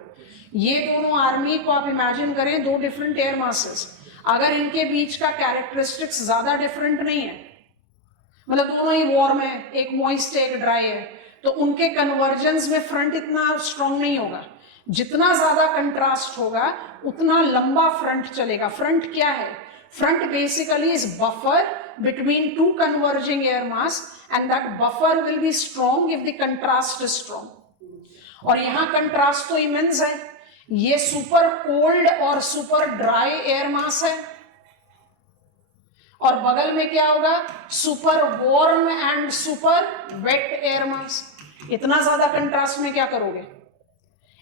ये दोनों आर्मी को आप इमेजिन करें, दो डिफरेंट एयर मासेस। अगर इनके बीच का कैरेक्टरिस्टिक्स ज्यादा डिफरेंट नहीं है, मतलब दोनों ही वार्म है, एक मॉइस्ट है एक ड्राई है, तो उनके कन्वर्जेंस में फ्रंट इतना स्ट्रांग नहीं होगा। जितना ज्यादा कंट्रास्ट होगा उतना लंबा फ्रंट चलेगा। फ्रंट क्या है? Front basically is buffer between two converging air mass and that buffer will be strong if the contrast is strong. और यहां कंट्रास्ट तो इमेंस है, ये सुपर कोल्ड और सुपर ड्राई एयर मास है, और बगल में क्या होगा? Super warm and super wet air mass. इतना ज्यादा कंट्रास्ट में क्या करोगे?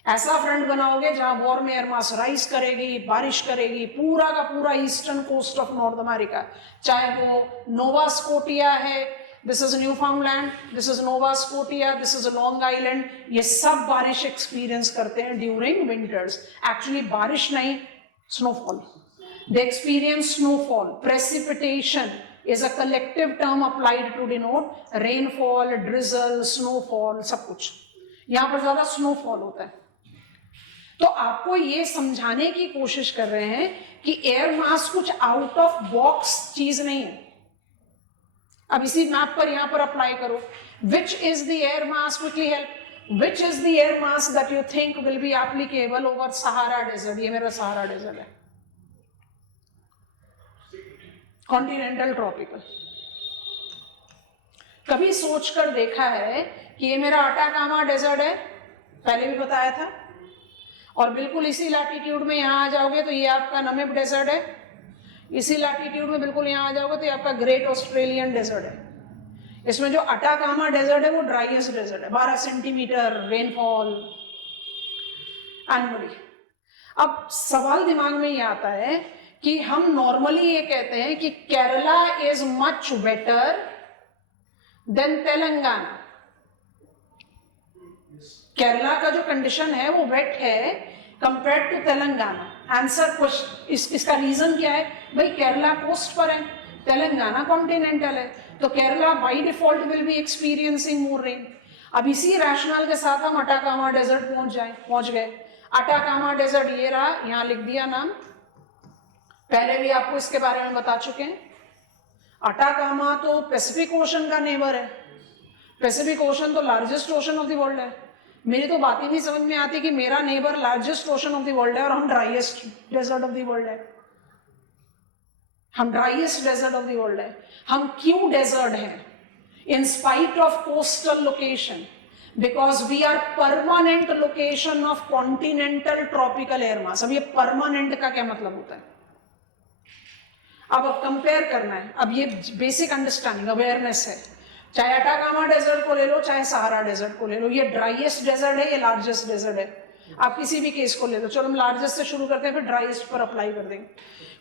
ऐसा फ्रंट बनाओगे जहां वार्म एयर मास राइज करेगी, बारिश करेगी, पूरा का पूरा eastern coast of north America, चाहे वो नोवा स्कोटिया है, this is Newfoundland, this is Nova Scotia, this is Long Island, ये सब बारिश एक्सपीरियंस करते हैं ड्यूरिंग विंटर्स। एक्चुअली बारिश नहीं, snowfall. They experience snowfall. Precipitation is a collective term applied to denote rainfall, drizzle, snowfall, सब कुछ। यहां पर ज्यादा स्नोफॉल होता है। तो आपको ये समझाने की कोशिश कर रहे हैं कि एयर मास कुछ आउट ऑफ बॉक्स चीज नहीं है। अब इसी मैप पर यहां पर अप्लाई करो। Which is the air mass? Quickly help. Which is the air mass that you think will be applicable over Sahara Desert? ये मेरा सहारा डेजर्ट है, कॉन्टिनेंटल ट्रॉपिकल। कभी सोचकर देखा है कि ये मेरा अटाकामा डेजर्ट है? पहले भी बताया था। और बिल्कुल इसी लैटिट्यूड में यहां आ जाओगे तो ये आपका नमिब डेजर्ट है। इसी लैटिट्यूड में बिल्कुल यहां आ जाओगे तो ये आपका ग्रेट ऑस्ट्रेलियन डेजर्ट है। इसमें जो अटाकामा डेजर्ट है वो ड्राइएस्ट डेजर्ट है, 12 सेंटीमीटर रेनफॉल एनुअली। अब सवाल दिमाग में ये आता है कि हम नॉर्मली ये कहते हैं कि Kerala is much wetter than Telangana. Kerala का जो कंडीशन है वो वेट है compared to Telangana. Answer question, इसका रीजन क्या है? भाई केरला कोस्ट पर है, तेलंगाना कॉन्टिनेंटल है, तो Kerala by default will be experiencing more rain. अब इसी रैशनल के साथ हम अटाकामा डेजर्ट पहुंच गए। अटाकामा डेजर्ट ये रहा, यहां लिख दिया नाम, पहले भी आपको इसके बारे में बता चुके हैं। अटाकामा तो पैसिफिक ओशन का नेबर है। पैसिफिक ओशन तो largest ocean of the world है। मेरी तो बात ही नहीं समझ में आती कि मेरा neighbour largest ocean of the world है और हम driest desert of the world है। हम driest desert of the world है। हम क्यों डेजर्ट हैं? In spite of coastal location, because we are permanent location of continental tropical air mass. अब ये परमानेंट का क्या मतलब होता है? अब कंपेयर करना है। अब ये बेसिक अंडरस्टैंडिंग अवेयरनेस है। चाहे अटाकामा डेजर्ट को ले लो, चाहे सहारा डेजर्ट को ले लो, ये ड्राइएस्ट डेजर्ट है, ये लार्जेस्ट डेजर्ट है। आप किसी भी केस को ले लो। चलो हम लार्जेस्ट से शुरू करते हैं, फिर ड्राइएस्ट पर अप्लाई कर देंगे।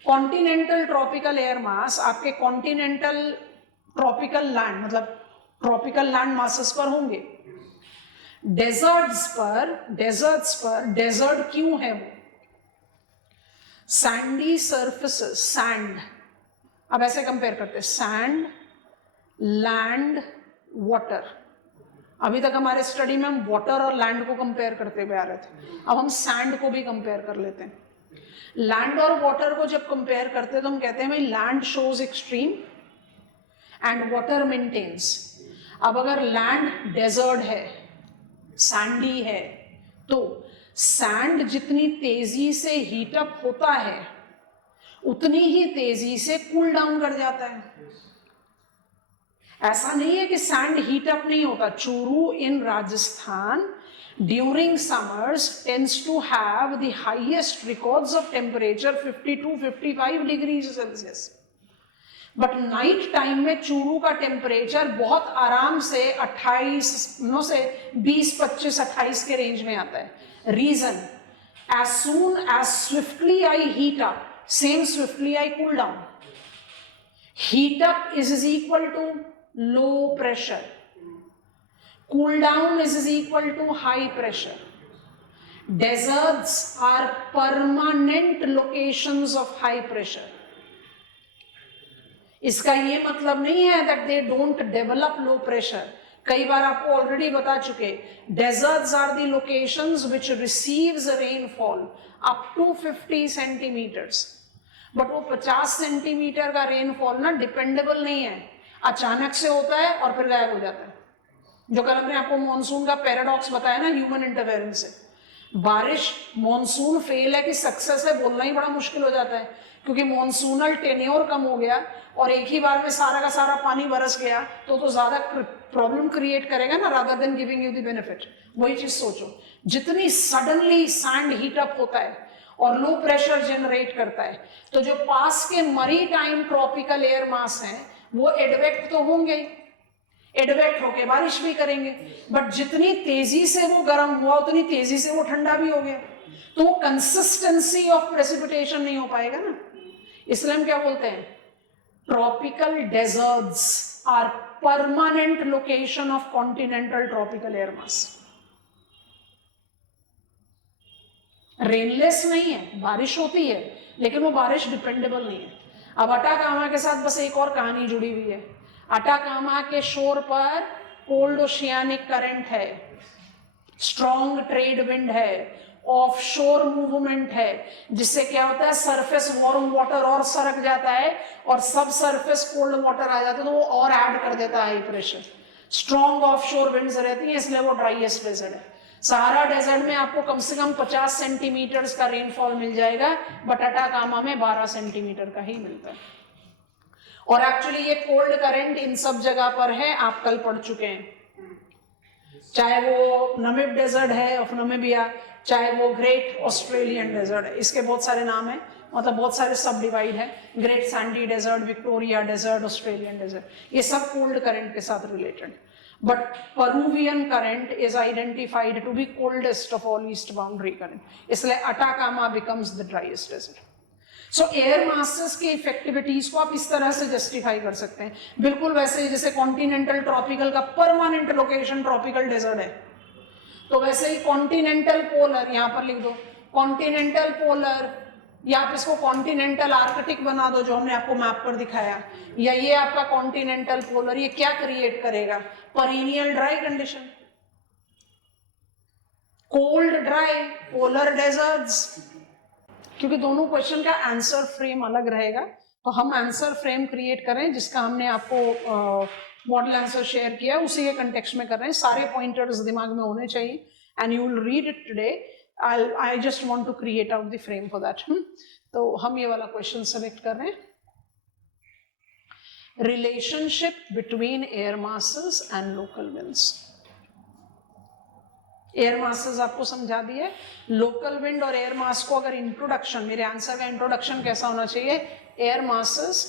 कॉन्टिनेंटल ट्रॉपिकल एयर मास आपके कॉन्टिनेंटल ट्रॉपिकल लैंड, मतलब ट्रॉपिकल लैंड मासेस पर होंगे। डेजर्ट्स पर डेजर्ट क्यों है? वो सैंडी सर्फेसेस, सैंड। अब ऐसे कंपेयर करते हैं, सैंड, लैंड, वाटर। अभी तक हमारे स्टडी में हम वाटर और लैंड को कंपेयर करते हुए आ रहे थे, अब हम सैंड को भी कंपेयर कर लेते हैं। लैंड और वाटर को जब कंपेयर करते हैं तो हम कहते हैं भाई land shows extreme and water maintains. अब अगर लैंड डेजर्ट है, सैंडी है, तो सैंड जितनी तेजी से हीट अप होता है उतनी ही तेजी से कूल डाउन कर जाता है। ऐसा नहीं है कि सैंड हीट अप नहीं होता। Churu in Rajasthan during summers tends to have the highest records of temperature 52-55 degree Celsius. But night time में चूरू का टेम्परेचर बहुत आराम से 20-25-28 के रेंज में आता है। Reason, as soon as swiftly I heat up, same swiftly I cool down. Heat up is equal to low pressure. Cool down is equal to high pressure. Deserts are permanent locations of high pressure. इसका ये मतलब नहीं है that they don't develop low pressure. कई बार आपको already बता चुके, deserts are the locations which receives rainfall up to 50 centimetres. But वो 50 सेंटीमीटर का रेनफॉल ना डिपेंडेबल नहीं है, अचानक से होता है और फिर गायब हो जाता है। जो कल हमने आपको मॉनसून का पैराडॉक्स बताया ना ह्यूमन इंटरफेरेंस से, बारिश मॉनसून फेल है कि सक्सेस है बोलना ही बड़ा मुश्किल हो जाता है, क्योंकि मॉनसूनल टेन्योर कम हो गया और एक ही बार में सारा का सारा पानी बरस गया तो ज्यादा प्रॉब्लम क्रिएट करेगा ना, rather than giving you the benefit. वही चीज सोचो, जितनी सडनली सैंड हीट अप होता है और लो प्रेशर जनरेट करता है, तो जो पास के मरी टाइम ट्रॉपिकल एयर मास हैं वो एडवेक्ट तो होंगे, एडवेक्ट होके बारिश भी करेंगे, बट जितनी तेजी से वो गर्म हुआ उतनी तेजी से वो ठंडा भी हो गया, तो वो कंसिस्टेंसी ऑफ प्रेसिपिटेशन नहीं हो पाएगा ना। इसलिए हम क्या बोलते हैं, tropical deserts are permanent location of continental tropical air mass. Rainless नहीं है, बारिश होती है लेकिन वो बारिश डिपेंडेबल नहीं है। अब अटाकामा के साथ बस एक और कहानी जुड़ी हुई है। अटाकामा के शोर पर कोल्ड ओशियानिक करंट है, स्ट्रॉन्ग ट्रेड विंड है, ऑफ शोर मूवमेंट है, जिससे क्या होता है सरफेस वार्म वाटर और सरक जाता है और सब सरफेस कोल्ड वाटर आ जाता है, तो वो और ऐड कर देता है हाई प्रेशर। स्ट्रॉन्ग ऑफ शोर विंड्स रहती हैं, इसलिए वो ड्राइएस्ट डेजर्ट है। सहारा डेजर्ट में आपको कम से कम 50 सेंटीमीटर का रेनफॉल मिल जाएगा, बट अटाकामा में 12 सेंटीमीटर का ही मिलता है। और एक्चुअली ये कोल्ड करंट इन सब जगह पर है, आप कल पढ़ चुके हैं, चाहे वो नमिब डेजर्ट है ऑफ नमीबिया, चाहे वो ग्रेट ऑस्ट्रेलियन डेजर्ट है, इसके बहुत सारे नाम हैं, मतलब बहुत सारे सब डिवाइड है, great sandy desert, Victoria desert, Australian desert, ये सब कोल्ड करंट के साथ related. But Peruvian current is identified to be coldest of all east boundary current, इसलिए Atacama becomes the driest desert। So air masses की इफेक्टिविटीज को आप इस तरह से जस्टिफाई कर सकते हैं, बिल्कुल वैसे ही जैसे कॉन्टिनेंटल ट्रॉपिकल का परमानेंट लोकेशन ट्रॉपिकल डेजर्ट है, तो वैसे ही कॉन्टिनेंटल पोलर, यहां पर लिख दो कॉन्टिनेंटल पोलर, या आप इसको कॉन्टिनेंटल आर्कटिक बना दो जो हमने आपको मैप पर दिखाया, या ये आपका कॉन्टिनेंटल पोलर, ये क्या क्रिएट करेगा, perennial dry condition, cold dry polar deserts. क्योंकि दोनों क्वेश्चन का आंसर फ्रेम अलग रहेगा, तो हम आंसर फ्रेम क्रिएट करें जिसका हमने आपको मॉडल आंसर शेयर किया उसी के कंटेक्स्ट में कर रहे हैं, सारे पॉइंटर्स दिमाग में होने चाहिए and you will read it today. I just want to create out the frame for that. तो हम ये वाला क्वेश्चन सेलेक्ट कर रहे हैं, relationship between air masses and local winds. Air masses आपको समझा दिए, लोकल विंड और एयर मास को अगर इंट्रोडक्शन, मेरे आंसर का इंट्रोडक्शन कैसा होना चाहिए, एयर मासेस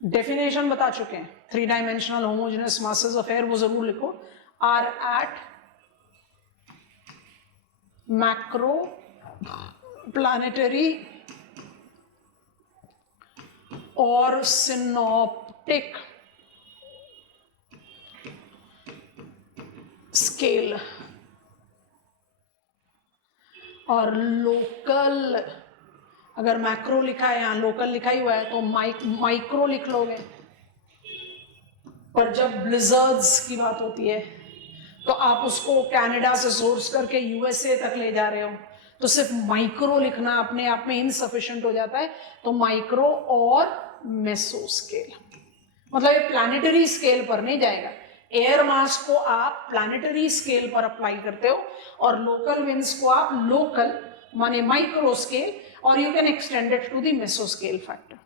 डेफिनेशन बता चुके हैं, 3 dimensional homogeneous masses of air, वो जरूर लिखो, आर एट मैक्रो प्लानिटरी और सिनॉप्टिक स्केल, और लोकल, अगर मैक्रो लिखा है यहाँ लोकल लिखा ही हुआ है तो माइक्रो लिख लोगे, पर जब ब्लिजर्ड्स की बात होती है तो आप उसको कनाडा से सोर्स करके यूएसए तक ले जा रहे हो, तो सिर्फ माइक्रो लिखना अपने आप में इनसफिशिएंट हो जाता है, तो माइक्रो और मेसो स्केल, मतलब ये प्लानिटरी स्केल पर नहीं जाएगा। एयर मास को आप प्लानिटरी स्केल पर अप्लाई करते हो और लोकल विंड्स को आप लोकल माने माइक्रो स्केल, और you can extend it to the meso scale factor.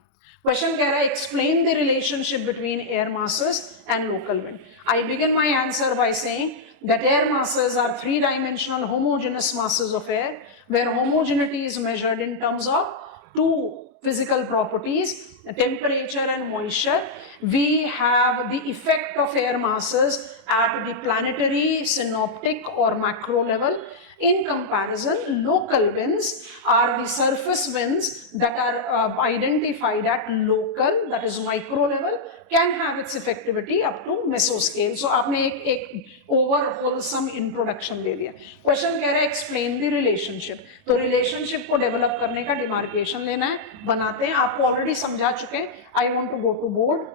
Question कह रहा है explain the relationship between air masses and local wind. I begin my answer by saying that air masses are 3-dimensional homogeneous masses of air, where homogeneity is measured in terms of 2 physical properties, temperature and moisture. We have the effect of air masses at the planetary, synoptic or macro level. In comparison, local winds are the surface winds that are identified at local, that is micro level, can have its effectivity up to mesoscale. So आपने एक over wholesome introduction दे दिया। Question कह रहा है explain the relationship, तो relationship को develop करने का demarcation लेना है, बनाते हैं, आपको ऑलरेडी समझा चुके हैं। I want to go to board।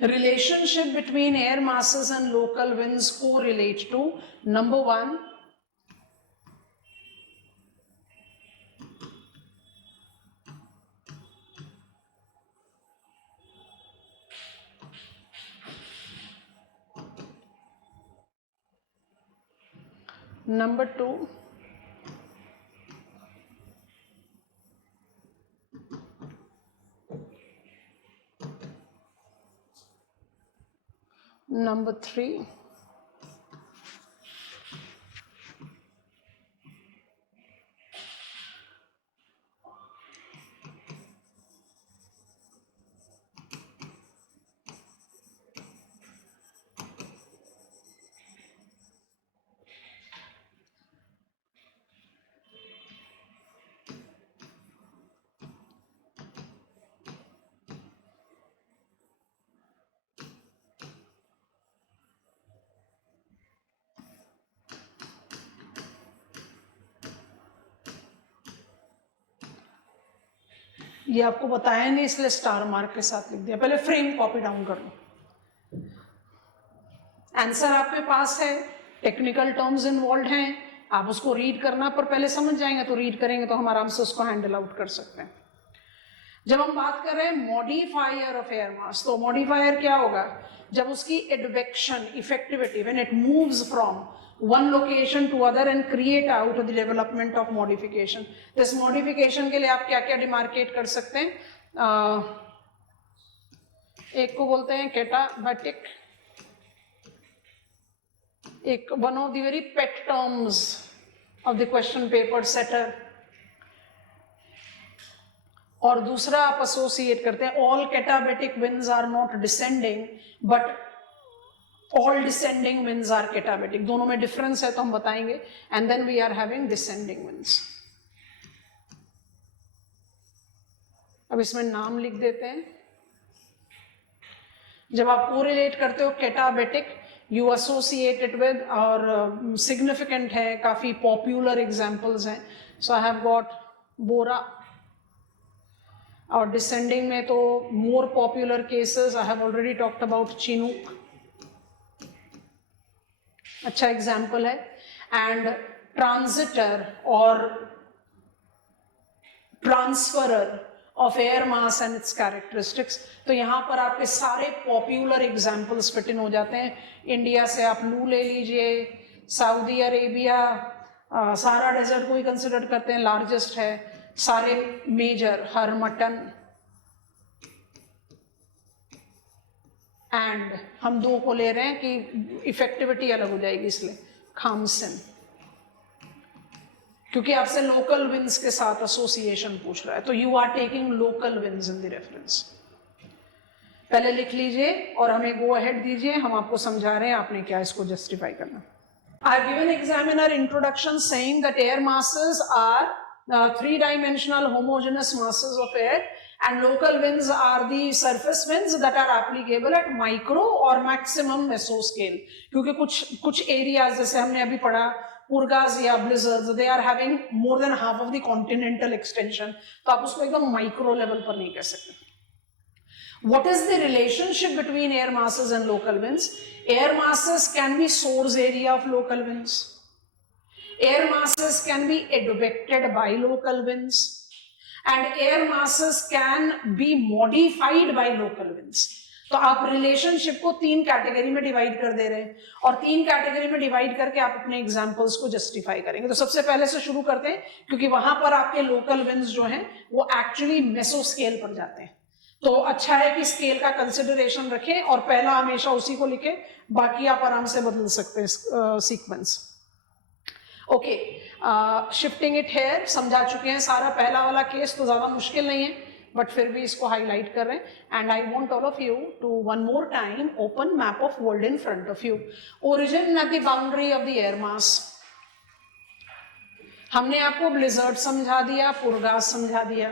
Relationship between air masses and local winds correlate to number 1, number 2, number 3, ये आपको बताया नहीं इसलिए स्टार मार्क के साथ लिख दिया। पहले फ्रेम कॉपी डाउन कर लो। आंसर आपके पास है, टेक्निकल टर्म्स इन्वॉल्व हैं, आप उसको रीड करना पर पहले समझ जाएंगे तो रीड करेंगे तो हम आराम से उसको हैंडल आउट कर सकते हैं। जब हम बात कर रहे हैं मॉडिफायर ऑफ एयर मास, तो मॉडिफायर क्या होगा? जब उसकी advection effectivity when it moves from one location to other and create out the development of modification. This modification के लिए आप क्या क्या डिमार्केट कर सकते हैं? एक को बोलते हैं कैटाबैटिक, एक one of the very pet terms of the question paper setter, और दूसरा आप एसोसिएट करते हैं all catabatic winds are not descending but all descending winds are catabatic. दोनों में डिफरेंस है तो हम बताएंगे। and then we are having descending winds. अब इसमें नाम लिख देते हैं। जब आप कोरिलेट करते हो कैटाबेटिक, यू एसोसिएट इट विद, और सिग्निफिकेंट है, काफी पॉपुलर एग्जांपल्स हैं। सो आई हैव गॉट बोरा, और डिसेंडिंग में तो more popular cases I have already talked about Chinook, अच्छा एग्जाम्पल है। एंड ट्रांजिटर और transferor of air mass and it's characteristics, तो यहाँ पर आपके सारे पॉपुलर एग्जाम्पल्स फिट इन हो जाते हैं। इंडिया से आप लू ले लीजिए, सऊदी अरेबिया सारा डेजर्ट को ही कंसिडर करते हैं, लार्जेस्ट है, सारे मेजर हरमटन, एंड हम दो को ले रहे हैं कि इफेक्टिविटी अलग हो जाएगी इसलिए खामसन, क्योंकि आपसे लोकल विंड्स के साथ एसोसिएशन पूछ रहा है, तो you are taking local winds in the reference. पहले लिख लीजिए और हमें गो अहेड दीजिए, हम आपको समझा रहे हैं आपने क्या इसको जस्टिफाई करना। I have given examiner introduction saying that air masses are three-dimensional homogeneous masses of air and local winds are the surface winds that are applicable at micro or maximum mesoscale, क्योंकि कुछ areas जैसे हमने अभी पढ़ा पुरगास या blizzards, they are having more than half of the continental extension, तो आप उसको एकदम माइक्रो लेवल पर नहीं कह सकते। What is the relationship between air masses and local winds? Air masses can be source area of local winds. Air masses can be advected by local winds, and air masses can be modified by local winds. तो आप relationship को 3 category में divide कर दे रहे हैं, और 3 category में divide करके आप अपने एग्जांपल्स को जस्टिफाई करेंगे। तो सबसे पहले से शुरू करते हैं, क्योंकि वहां पर आपके लोकल विंड्स जो हैं वो एक्चुअली मेसो स्केल पर जाते हैं, तो अच्छा है कि स्केल का कंसिडरेशन रखें और पहला हमेशा उसी को लिखें, बाकी आप आराम से बदल सकते हैं sequence. Okay, shifting it here समझा चुके हैं सारा। पहला वाला केस तो ज्यादा मुश्किल नहीं है, बट फिर भी इसको हाईलाइट कर रहे हैं। And I want all of you to one more time open map of world in front of you. Origin at the boundary of the air mass, हमने आपको ब्लिजर्ड समझा दिया, पुरगास समझा दिया,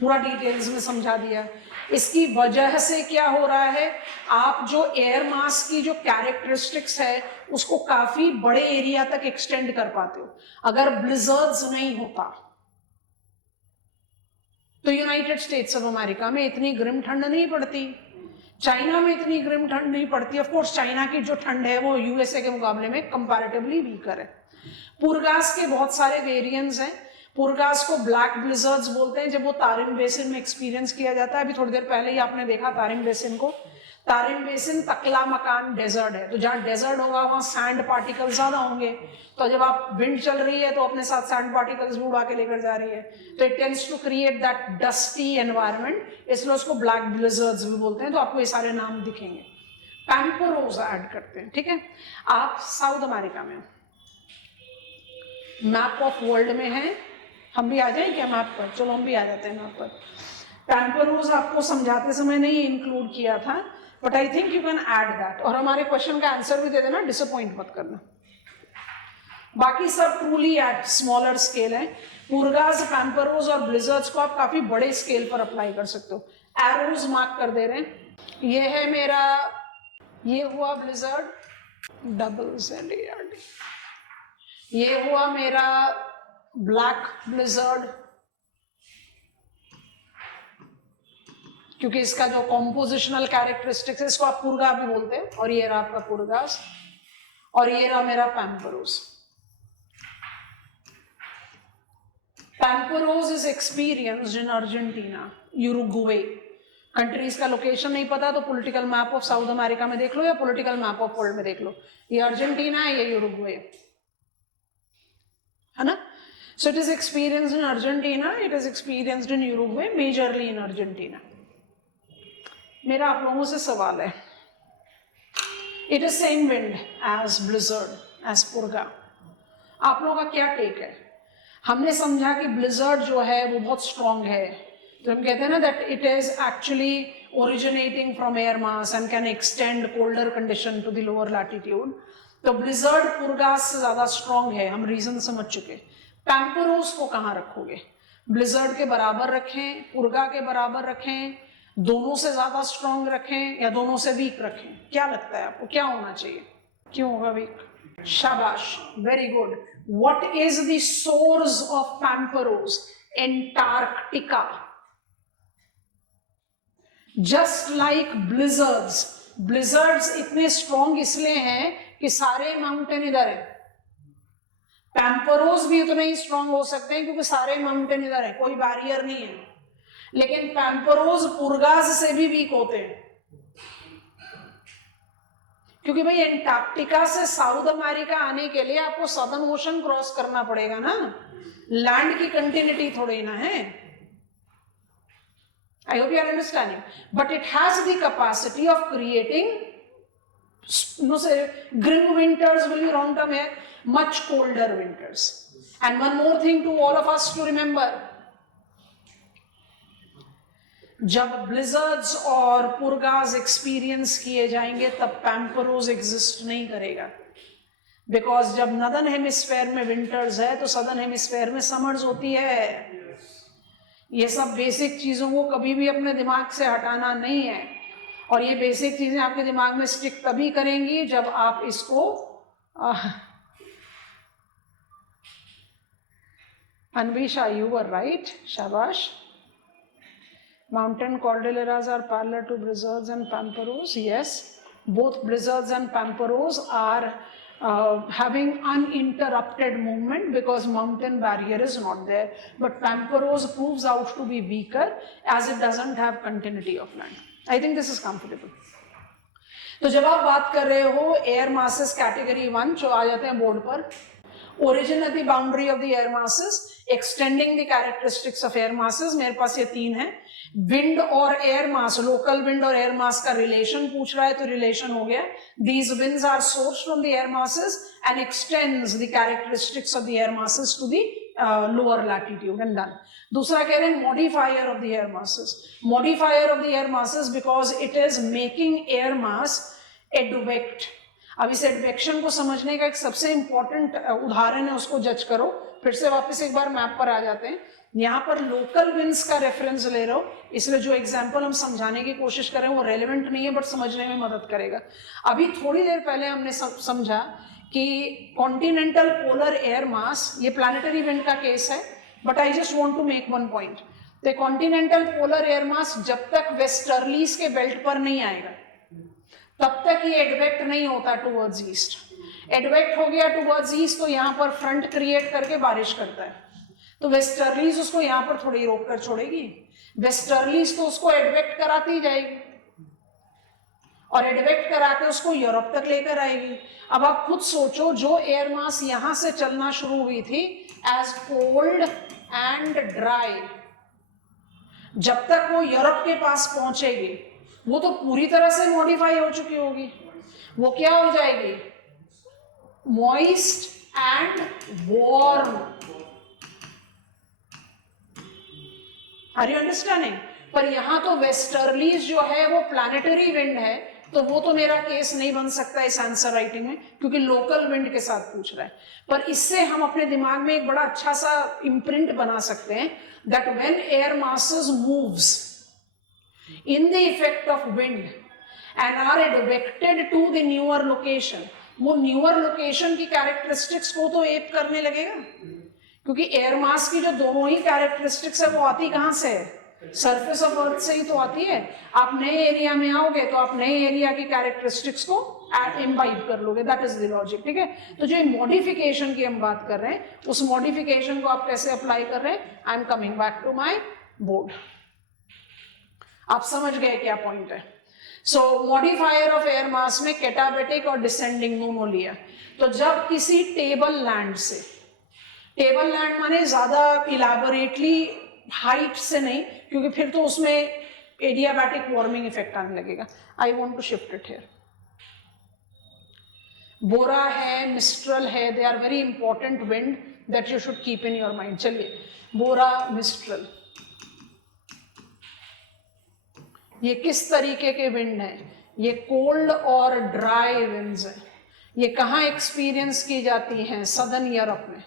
पूरा डिटेल्स में समझा दिया। इसकी वजह से क्या हो रहा है, आप जो एयर मास की जो कैरेक्टरिस्टिक्स है उसको काफी बड़े एरिया तक एक्सटेंड कर पाते हो। अगर ब्लिजर्ड्स नहीं होता तो यूनाइटेड स्टेट्स ऑफ अमेरिका में इतनी ग्रिम ठंड नहीं पड़ती। चाइना में इतनी ग्रिम ठंड नहीं पड़ती। ऑफ कोर्स चाइना की जो ठंड है वो यूएसए के मुकाबले में कंपैरेटिवली वीकर है। पुरगास के बहुत सारे वेरिएंट्स हैं। पुरगास को ब्लैक ब्लिजर्ड्स बोलते हैं जब वो तारिम बेसिन में एक्सपीरियंस किया जाता है। अभी थोड़ी देर पहले ही आपने देखा तारिम बेसिन को। तारिम बेसिन तकला मकान डेजर्ट है, तो जहाँ डेजर्ट होगा वहाँ सैंड पार्टिकल्स ज्यादा होंगे, तो जब आप विंड चल रही है तो अपने साथ सैंड पार्टिकल्स भी उड़ा के लेकर जा रही है, तो it tends to create that dusty environment, इसलिए उसको ब्लैक ब्लिजर्ड्स भी बोलते हैं। तो आपको ये सारे नाम दिखेंगे। पैम्परोज ऐड करते हैं, ठीक है। आप साउथ अमेरिका में मैप ऑफ वर्ल्ड में है, हम भी आ जाए क्या मैप पर? चलो हम भी आ जाते हैं मैप पर। पैम्परोज आपको समझाते समय नहीं इंक्लूड किया था, but I think you can add that, और हमारे क्वेश्चन का आंसर भी दे देना, डिसअपॉइंट मत करना। बाकी सब ट्रूली एट स्मॉलर स्केल है। पुरगास, पैम्परोज और ब्लिजर्ड्स को आप काफी बड़े स्केल पर अप्लाई कर सकते हो। एरोज मार्क कर दे रहे हैं। ये है मेरा, ये हुआ ब्लिजर्ड ZARD, ये हुआ मेरा ब्लैक ब्लिजर्ड, क्योंकि इसका जो कॉम्पोजिशनल कैरेक्टरिस्टिक्स है इसको आप पुरगा भी बोलते हैं, और ये रहा आपका पुरगास, और ये रहा मेरा pamperos. Pamperos is experienced in Argentina, Uruguay. Countries का लोकेशन नहीं पता तो political map of South America में देख लो या पॉलिटिकल मैप ऑफ वर्ल्ड में देख लो, ये अर्जेंटीना है, ये यूरुग्वे है ना। So it is experienced in Argentina, it is experienced in Uruguay, majorly in Argentina. मेरा आप लोगों से सवाल है, it is same wind as blizzard, as purga, आप लोगों का क्या टेक है? हमने समझा कि ब्लिजर्ड जो है वो बहुत स्ट्रॉन्ग है, तो हम कहते हैं ना that it is actually originating from air mass and can extend colder condition to the lower latitude. तो ब्लिजर्ड पुरगास से ज्यादा स्ट्रॉन्ग है, हम रीजन समझ चुके। पैम्परोज को कहाँ रखोगे? ब्लिजर्ड के बराबर रखें, पुरगा के बराबर रखें, दोनों से ज्यादा स्ट्रॉन्ग रखें, या दोनों से वीक रखें? क्या लगता है आपको, क्या होना चाहिए? क्यों होगा वीक? शाबाश, very good. What is the source of pamperos? Antarctica. Just like blizzards, blizzards इतने स्ट्रॉन्ग इसलिए हैं कि सारे माउंटेन इधर है। पैम्परोज भी उतने ही स्ट्रॉन्ग हो सकते हैं क्योंकि सारे माउंटेन इधर है, कोई बैरियर नहीं है। लेकिन पैम्परोज पुरगास से भी वीक होते हैं, क्योंकि भाई एंटार्क्टिका से साउथ अमेरिका आने के लिए आपको सदर्न ओशन क्रॉस करना पड़ेगा ना, लैंड की कंटिन्यूटी थोड़ी ना है। I hope you are understanding. But it has the capacity of creating, no say, grim winters will be wrong term here, much colder winters. And one more thing to all of us to remember. जब blizzards और पुरगास experience किए जाएंगे तब पैम्परोज exist नहीं करेगा, because जब northern hemisphere में winters है तो सदर्न हेमिस्फेयर में समर्स होती है। ये सब बेसिक चीजों को कभी भी अपने दिमाग से हटाना नहीं है, और ये बेसिक चीजें आपके दिमाग में स्टिक तभी करेंगी जब आप इसको अनविशा, यू वर राइट, शाबाश। Mountain cordilleras are parallel to blizzards and pamperos. Yes, both blizzards and pamperos are having uninterrupted movement because mountain barrier is not there. But pamperos proves out to be weaker as it doesn't have continuity of land. I think this is comfortable. तो जब आप बात कर रहे हो air masses category 1, जो आ जाते हैं बोर्ड पर, origin at the boundary of the air masses, extending the characteristics of air masses, मेरे पास ये 3 है। विंड और एयर मास, लोकल विंड और एयर मास का रिलेशन पूछ रहा है तो रिलेशन हो गया, these winds are sourced from the air masses and extends the characteristics of the air masses to the lower latitude and done. दूसरा कह रहे हैं modifier of the air masses, modifier of the air masses because it is making air mass advect. अब इस advection को समझने का एक सबसे इंपॉर्टेंट उदाहरण है, उसको जज करो। फिर से वापस एक बार मैप पर आ जाते हैं। यहाँ पर लोकल विंड्स का रेफरेंस ले रहे हो, इसलिए जो एग्जांपल हम समझाने की कोशिश कर रहे हैं वो रेलेवेंट नहीं है, बट समझने में मदद करेगा। अभी थोड़ी देर पहले हमने समझा कि कॉन्टिनेंटल पोलर एयर मास, ये प्लैनेटरी विंड का केस है, but I just want to make one point. तो कॉन्टिनेंटल पोलर एयर मास जब तक वेस्टर्लीज के बेल्ट पर नहीं आएगा तब तक ये एडवेक्ट नहीं होता टुवर्ड्स ईस्ट। एडवेक्ट हो गया टुवर्ड्स ईस्ट तो यहाँ पर फ्रंट क्रिएट करके बारिश करता है, तो वेस्टर्लीज उसको यहाँ पर थोड़ी रोक कर छोड़ेगी, वेस्टर्लीज तो उसको एडवेक्ट कराती जाएगी और एडवेक्ट करा के उसको यूरोप तक लेकर आएगी। अब आप खुद सोचो, जो एयर मास यहां से चलना शुरू हुई थी एज कोल्ड एंड ड्राई, जब तक वो यूरोप के पास पहुंचेगी वो तो पूरी तरह से मॉडिफाई हो चुकी होगी। वो क्या हो जाएगी? Moist and warm. Are you understanding? पर यहां तो वेस्टर्लीज जो है वो प्लैनेटरी विंड है, तो वो तो मेरा केस नहीं बन सकता इस आंसर राइटिंग में, क्योंकि लोकल विंड के साथ पूछ रहा है। पर इससे हम अपने दिमाग में एक बड़ा अच्छा सा इम्प्रिंट बना सकते हैं that when air masses moves in the effect of wind and are advected to the newer location, वो न्यूअर लोकेशन की कैरेक्टरिस्टिक्स को तो एप करने लगेगा, क्योंकि एयर मास की जो दोनों ही कैरेक्टरिस्टिक्स है वो आती कहां से है? सरफेस ऑफ अर्थ से ही तो आती है। आप नए एरिया में आओगे तो आप नए एरिया की कैरेक्टरिस्टिक्स को इम्बाइब कर लोगे, दैट इज द लॉजिक। ठीक है, तो जो मॉडिफिकेशन की हम बात कर रहे हैं उस मॉडिफिकेशन को आप कैसे अप्लाई कर रहे हैं? I am coming back to my board. आप समझ गए क्या पॉइंट है? So modifier of air mass में कैटाबेटिक और डिसेंडिंग दोनों लिया। तो जब किसी टेबल लैंड से, टेबल लैंड माने ज्यादा इलैबोरेटली हाइट से नहीं, क्योंकि फिर तो उसमें एडियाबैटिक वार्मिंग इफेक्ट आने लगेगा। I want to shift it here. Bora है, मिस्ट्रल है, they are very important wind that you should keep in your mind. चलिए, बोरा, मिस्ट्रल, ये किस तरीके के विंड हैं? ये कोल्ड और ड्राई विंड्स हैं। ये कहाँ एक्सपीरियंस की जाती हैं? सदर्न यूरोप में।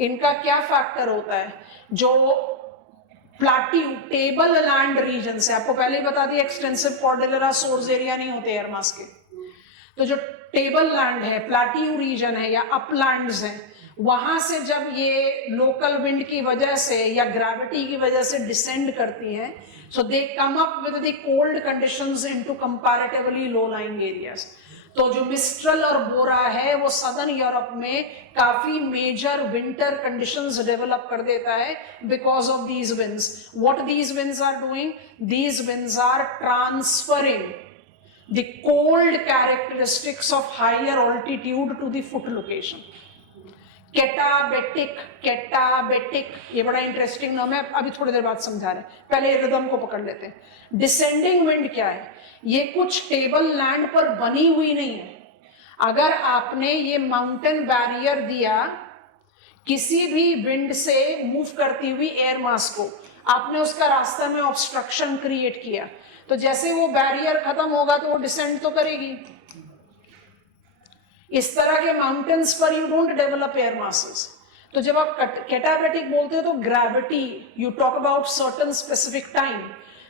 इनका क्या फैक्टर होता है? जो प्लाट्यू टेबल लैंड रीजन से, आपको पहले ही बता दिया एक्सटेंसिव कॉर्डिलेरा सोर्स एरिया नहीं होते एयर मास के, तो जो टेबल लैंड है, प्लाट्यू रीजन है या अपलैंड्स हैं, वहां से जब ये लोकल विंड की वजह से या ग्रेविटी की वजह से डिसेंड करती हैं, so they come up with the cold conditions into comparatively low lying areas। तो जो मिस्ट्रल और बोरा है वो सदर्न यूरोप में काफी मेजर विंटर कंडीशंस डेवलप कर देता है because of these winds. What these winds are doing? These winds are transferring the cold characteristics of higher altitude to the foot location. Katabatic, katabatic ये बड़ा interesting नाम है, अभी थोड़ी देर बाद समझा रहे हैं, पहले रिदम को पकड़ लेते हैं। डिसेंडिंग विंड क्या है? ये कुछ टेबल लैंड पर बनी हुई नहीं है। अगर आपने ये माउंटेन बैरियर दिया किसी भी विंड से मूव करती हुई एयर मास को, आपने उसका रास्ता में ऑब्स्ट्रक्शन क्रिएट किया, तो जैसे वो बैरियर खत्म होगा तो वो डिसेंड तो करेगी। इस तरह के माउंटेन्स पर you don't develop air masses. तो जब आप कैटाबेटिक बोलते हो तो gravity, you talk about certain specific time.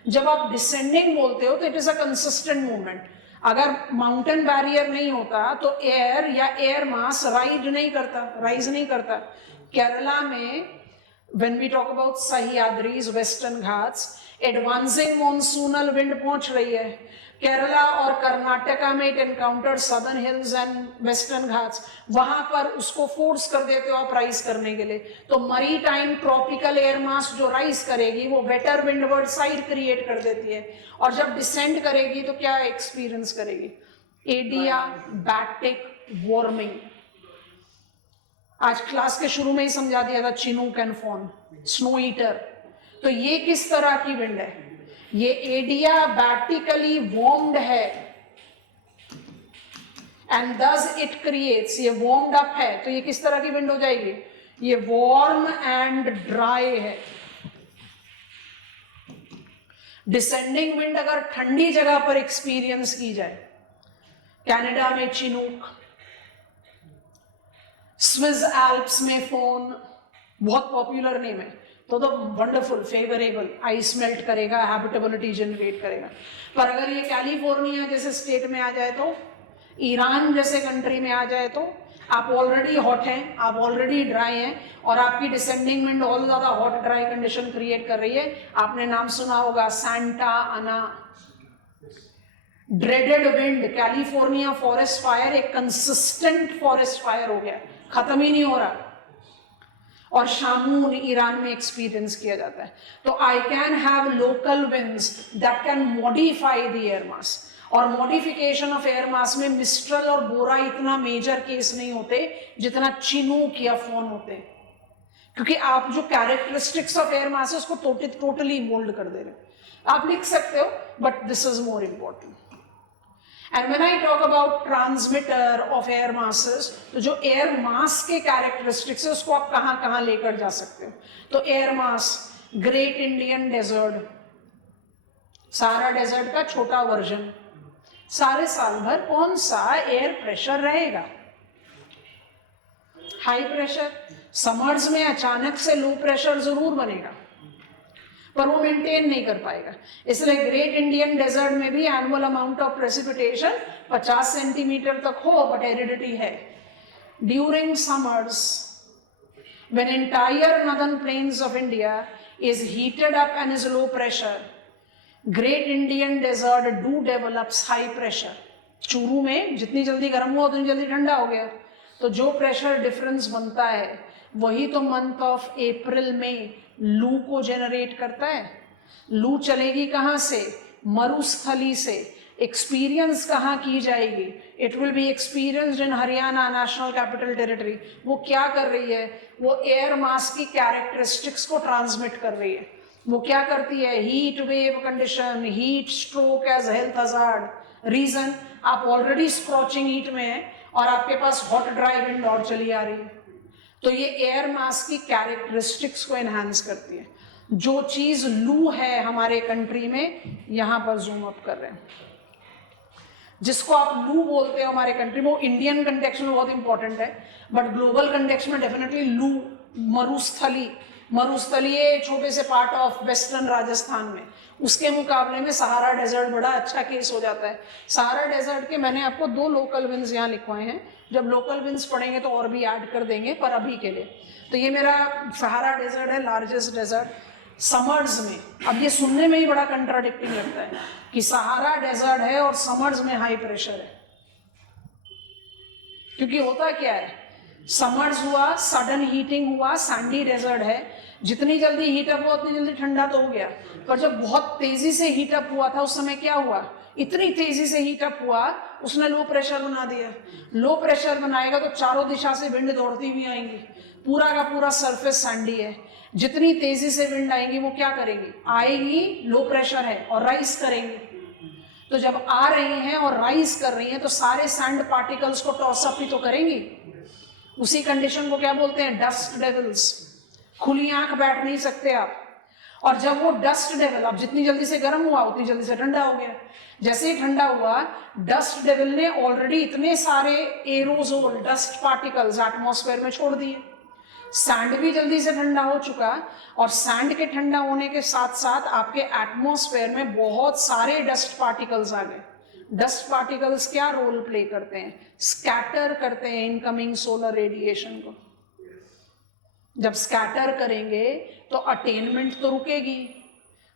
जब आप डिसेंडिंग बोलते हो तो it is a consistent movement. अगर माउंटेन बैरियर नहीं होता तो एयर या एयर मास राइज नहीं करता। केरला में when we talk about Sahyadris, western Ghats, advancing monsoonal wind पहुंच रही है। केरला और कर्नाटका में it encounter southern hills and western Ghats, वहां पर उसको फोर्स कर देते हो आप राइज करने के लिए। तो मरी टाइम ट्रॉपिकल एयर मास जो राइज करेगी वो वेटर विंडवर्ड साइड क्रिएट कर देती है, और जब डिसेंड करेगी तो क्या एक्सपीरियंस करेगी? Adiabatic warming. आज क्लास के शुरू में ही समझा दिया था, chinook and foehn, snow eater. तो ये किस तरह की विंड है? ये एडियाबैटिकली वार्म्ड है एंड दस इट क्रिएट्स, ये वार्म्ड अप है, तो ये किस तरह की विंड हो जाएगी? ये वार्म एंड ड्राई है। डिसेंडिंग विंड अगर ठंडी जगह पर एक्सपीरियंस की जाए, कनाडा में चिनूक, स्विस एल्प्स में फोन, बहुत पॉपुलर नेम है, तो वंडरफुल, फेवरेबल, आइस मेल्ट करेगा, हैबिटेबिलिटी जनरेट करेगा। पर अगर ये कैलिफोर्निया जैसे स्टेट में आ जाए, तो ईरान जैसे कंट्री में आ जाए, तो आप ऑलरेडी हॉट हैं, आप ऑलरेडी ड्राई हैं, और आपकी डिसेंडिंग विंड और ज्यादा हॉट ड्राई कंडीशन क्रिएट कर रही है। आपने नाम सुना होगा सांता आना, dreaded wind. California forest fire एक कंसिस्टेंट फॉरेस्ट फायर हो गया, खत्म ही नहीं हो रहा, और शामून ईरान में एक्सपीरियंस किया जाता है। तो I can have local winds that can modify the air mass, और मॉडिफिकेशन ऑफ एयर मास में मिस्ट्रल और बोरा इतना मेजर केस नहीं होते जितना चिनूक या फोन होते, क्योंकि आप जो कैरेक्टरिस्टिक्स ऑफ एयर मास है उसको टोटली मोल्ड कर दे रहे हो। आप लिख सकते हो, but this is more important. And when I talk about transmitter of air masses, तो जो एयर मास के कैरेक्टरिस्टिक्स है उसको आप कहां कहां लेकर जा सकते हो। तो air mass, great Indian desert, सारा डेजर्ट का छोटा वर्जन, सारे साल भर कौन सा एयर प्रेशर रहेगा? High pressure. समर्स में अचानक से लो प्रेशर जरूर बनेगा, पर वो मेंटेन नहीं कर पाएगा। इसलिए ग्रेट इंडियन डेजर्ट में भी annual amount of precipitation 50 centimetre तक हो, बट एरिडिटी है। During summers, when entire northern plains of India is heated up and is low pressure, Great Indian Desert do develops high pressure. Churu में जितनी जल्दी गर्म हुआ उतनी जल्दी ठंडा हो गया, तो जो प्रेशर डिफरेंस बनता है वही तो मंथ ऑफ अप्रैल में लू को जनरेट करता है। लू चलेगी कहाँ से? मरुस्थली से। एक्सपीरियंस कहाँ की जाएगी? It will be experienced in Haryana national capital territory. वो क्या कर रही है? वो एयर मास की कैरेक्टरिस्टिक्स को ट्रांसमिट कर रही है। वो क्या करती है? Heat wave condition, heat stroke as health hazard. Reason, आप ऑलरेडी स्क्रॉचिंग हीट में है और आपके पास हॉट ड्राई विंड और चली आ रही है, तो ये एयर मास की कैरेक्टरिस्टिक्स को एनहांस करती है। जो चीज लू है हमारे कंट्री में, यहां पर जूम अप कर रहे हैं, जिसको आप लू बोलते हो हमारे कंट्री में, वो इंडियन कंटेक्स्ट में बहुत इंपॉर्टेंट है, बट ग्लोबल कंटेक्स्ट में डेफिनेटली लू, मरुस्थली। मरुस्थली ये छोटे से पार्ट ऑफ वेस्टर्न राजस्थान में, उसके मुकाबले में सहारा डेजर्ट बड़ा अच्छा केस हो जाता है। सहारा डेजर्ट के मैंने आपको 2 लोकल विंड्स यहाँ लिखवाए हैं, जब लोकल विंड्स पढ़ेंगे तो और भी ऐड कर देंगे, पर अभी के लिए तो ये मेरा सहारा डेजर्ट है, लार्जेस्ट डेजर्ट समर्स में। अब ये सुनने में ही बड़ा कंट्राडिक्टिंग लगता है कि सहारा डेजर्ट है और समर्स में हाई प्रेशर है, क्योंकि होता क्या है, समर्स हुआ, सडन हीटिंग हुआ, सैंडी डेजर्ट है, जितनी जल्दी हीटअप हुआ उतनी जल्दी ठंडा तो हो गया, पर जब बहुत तेजी से हीटअप हुआ था उस समय क्या हुआ? इतनी तेजी से हीटअप हुआ उसने लो प्रेशर बना दिया। लो प्रेशर बनाएगा तो चारों दिशा से विंड दौड़ती हुई आएंगी, पूरा का पूरा सरफेस सैंडी है, जितनी तेजी से विंड आएंगी वो क्या करेंगी? आएगी, लो प्रेशर है और राइज करेंगी। तो जब आ रही हैं और राइज कर रही हैं तो सारे सैंड पार्टिकल्स को टॉस अप ही तो करेंगी। उसी कंडीशन को क्या बोलते हैं? Dust devils. खुली आंख बैठ नहीं सकते आप। और जब वो डस्ट डेविल, अब जितनी जल्दी से गर्म हुआ उतनी जल्दी से ठंडा हो गया। जैसे ही ठंडा हुआ, डस्ट डेविल ने ऑलरेडी इतने सारे एरोजोल डस्ट पार्टिकल्स एटमॉस्फेयर में छोड़ दिए। सैंड भी जल्दी से ठंडा हो चुका, और सैंड के ठंडा होने के साथ साथ आपके एटमॉस्फेयर में बहुत सारे डस्ट पार्टिकल्स आ गए। डस्ट पार्टिकल्स क्या रोल प्ले करते हैं? स्कैटर करते हैं इनकमिंग सोलर रेडिएशन को। जब स्कैटर करेंगे तो अटेनमेंट तो रुकेगी।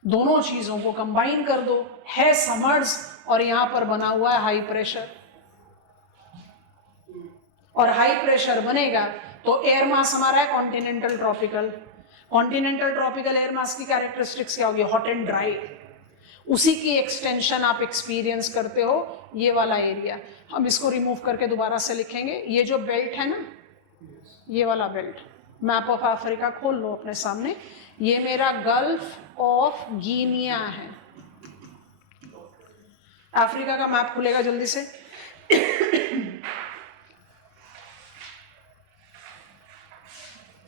दोनों चीजों को कंबाइन कर दो, है समर्स और यहां पर बना हुआ है हाई प्रेशर, और हाई प्रेशर बनेगा तो एयर मास हमारा है continental tropical. Continental tropical air mass की कैरेक्टरिस्टिक्स क्या होगी? Hot and dry. उसी की एक्सटेंशन आप एक्सपीरियंस करते हो, ये वाला एरिया। हम इसको रिमूव करके दोबारा से लिखेंगे। ये जो बेल्ट है ना, ये वाला बेल्ट, मैप ऑफ अफ्रीका खोल लो अपने सामने, ये मेरा गल्फ ऑफ गिनिया है। अफ्रीका का मैप खुलेगा जल्दी से।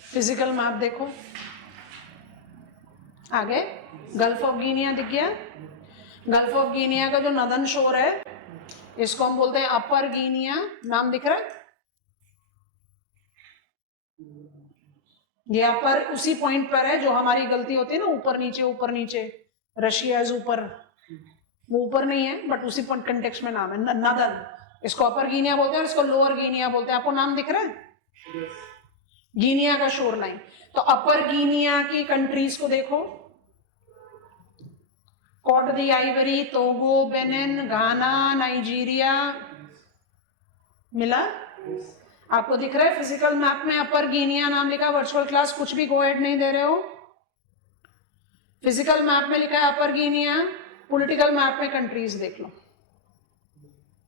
फिजिकल मैप देखो, आगे गल्फ ऑफ गिनिया दिख गया। गल्फ ऑफ गिनिया का जो नदन शोर है इसको हम बोलते हैं अपर गिनिया। नाम दिख रहा है? ये अपर उसी पॉइंट पर है जो हमारी गलती होती है ना, ऊपर नीचे ऊपर नीचे। रशिया इज ऊपर, वो ऊपर नहीं है बट उसी कंटेक्स्ट में नाम है नदन। इसको अपर गिनिया बोलते हैं और इसको लोअर गिनिया बोलते हैं। आपको नाम दिख रहा है? गिनिया का शोर लाइन। तो अपर गिनिया की कंट्रीज को देखो, कोट दी आइवरी, टोगो, बेनिन, घाना, नाइजीरिया, मिला? आपको दिख रहा है फिजिकल मैप में अपर गिनिया नाम लिखा? वर्चुअल क्लास कुछ भी गो हेड नहीं दे रहे हो? फिजिकल मैप में लिखा है अपर गिनिया, पॉलिटिकल मैप में कंट्रीज देख लो,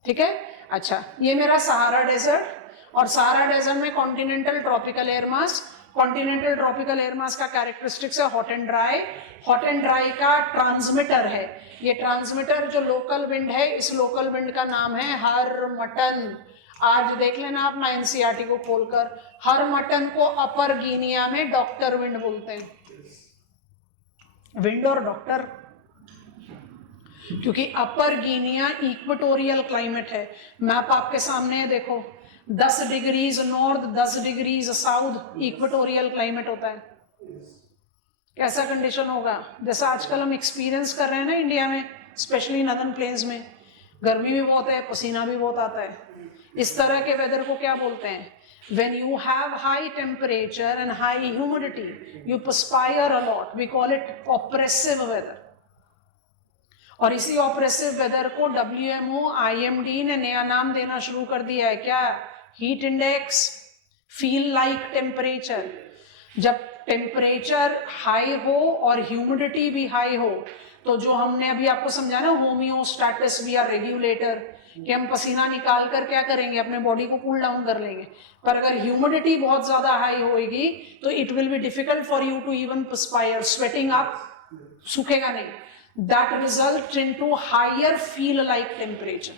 ठीक है? अच्छा, ये मेरा सहारा डेजर्ट, और सहारा डेजर्ट में कॉन्टिनेंटल ट्रॉपिकल एयर मास। कॉन्टिनेंटल ट्रॉपिकल एयर मास का कैरेक्टरिस्टिक्स है hot and dry. Hot and dry का ट्रांसमिटर है, ये ट्रांसमिटर जो लोकल विंड है, इस लोकल विंड का नाम है हरमटन। आज देख लेना अपना एनसीईआरटी को खोलकर, हरमटन को अपर गिनिया में डॉक्टर विंड बोलते हैं। विंड और डॉक्टर, क्योंकि अपर गिनिया इक्वेटोरियल क्लाइमेट है। मैप आपके सामने है, देखो 10 degrees north, 10 degrees south equatorial climate होता है। कैसा कंडीशन होगा? जैसा आजकल हम एक्सपीरियंस कर रहे हैं ना इंडिया में, स्पेशली नदर्न प्लेन्स में, गर्मी भी बहुत है, पसीना भी बहुत आता है। इस तरह के वेदर को क्या बोलते हैं? When you have high temperature and high humidity, you perspire a lot. We call it oppressive weather. और इसी ऑपरेसिव वेदर को WMO, IMD ने नया नाम देना शुरू कर दिया है। क्या? Heat index, feel like temperature. जब टेम्परेचर हाई हो और ह्यूमिडिटी भी हाई हो, तो जो हमने अभी आपको समझा ना, होमियोस्टैटिस वी आर रेगुलेटर, कि हम पसीना निकाल कर क्या करेंगे, अपने बॉडी को कूल डाउन कर लेंगे। पर अगर ह्यूमिडिटी बहुत ज्यादा हाई होएगी तो it will be difficult for you to even perspire, sweating आप सूखेगा नहीं। That result into higher feel like temperature.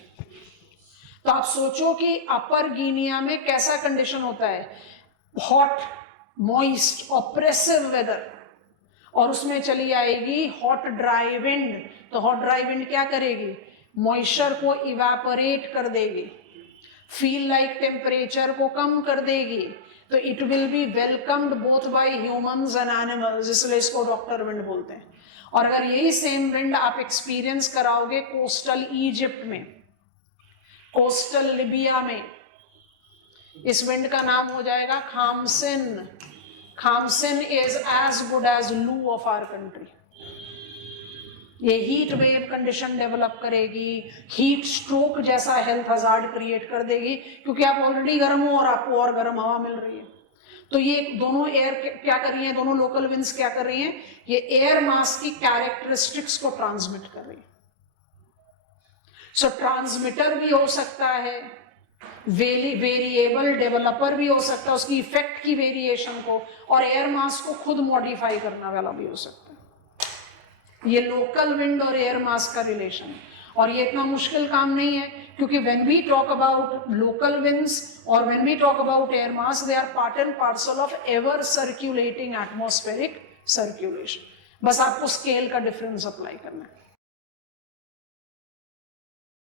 तो आप सोचो कि अपर गिनिया में कैसा कंडीशन होता है, हॉट, मॉइस्ट, ऑप्रेसिव वेदर, और उसमें चली आएगी हॉट ड्राई विंड। तो हॉट ड्राई विंड क्या करेगी? मॉइस्चर को इवेपोरेट कर देगी, फील लाइक टेम्परेचर को कम कर देगी। तो it will B welcomed both bye humans and animals, इसलिए इसको डॉक्टर विंड बोलते हैं। और अगर यही सेम विंड आप एक्सपीरियंस कराओगे कोस्टल इजिप्ट में, कोस्टल लिबिया में, इस विंड का नाम हो जाएगा खामसिन। खामसिन इज एज गुड एज लू ऑफ आवर कंट्री। ये हीट वेव कंडीशन डेवलप करेगी, हीट स्ट्रोक जैसा हेल्थ हजार्ड क्रिएट कर देगी, क्योंकि आप ऑलरेडी गर्म हो और आपको और गर्म हवा मिल रही है। तो ये दोनों एयर क्या कर रही है, दोनों लोकल विंड्स क्या कर रही हैं, ये एयर मास की कैरेक्टरिस्टिक्स को ट्रांसमिट कर रही है। सो ट्रांसमिटर भी हो सकता है, वेरिएबल डेवलपर भी हो सकता है, उसकी इफेक्ट की वेरिएशन को, और एयर मास को खुद मॉडिफाई करने वाला भी हो सकता है। ये लोकल विंड और एयर मास का रिलेशन है, और ये इतना मुश्किल काम नहीं है, क्योंकि when we talk about local winds और when we talk about air mass, they are part and parcel of ever circulating atmospheric circulation. बस आपको स्केल का डिफरेंस अप्लाई करना है।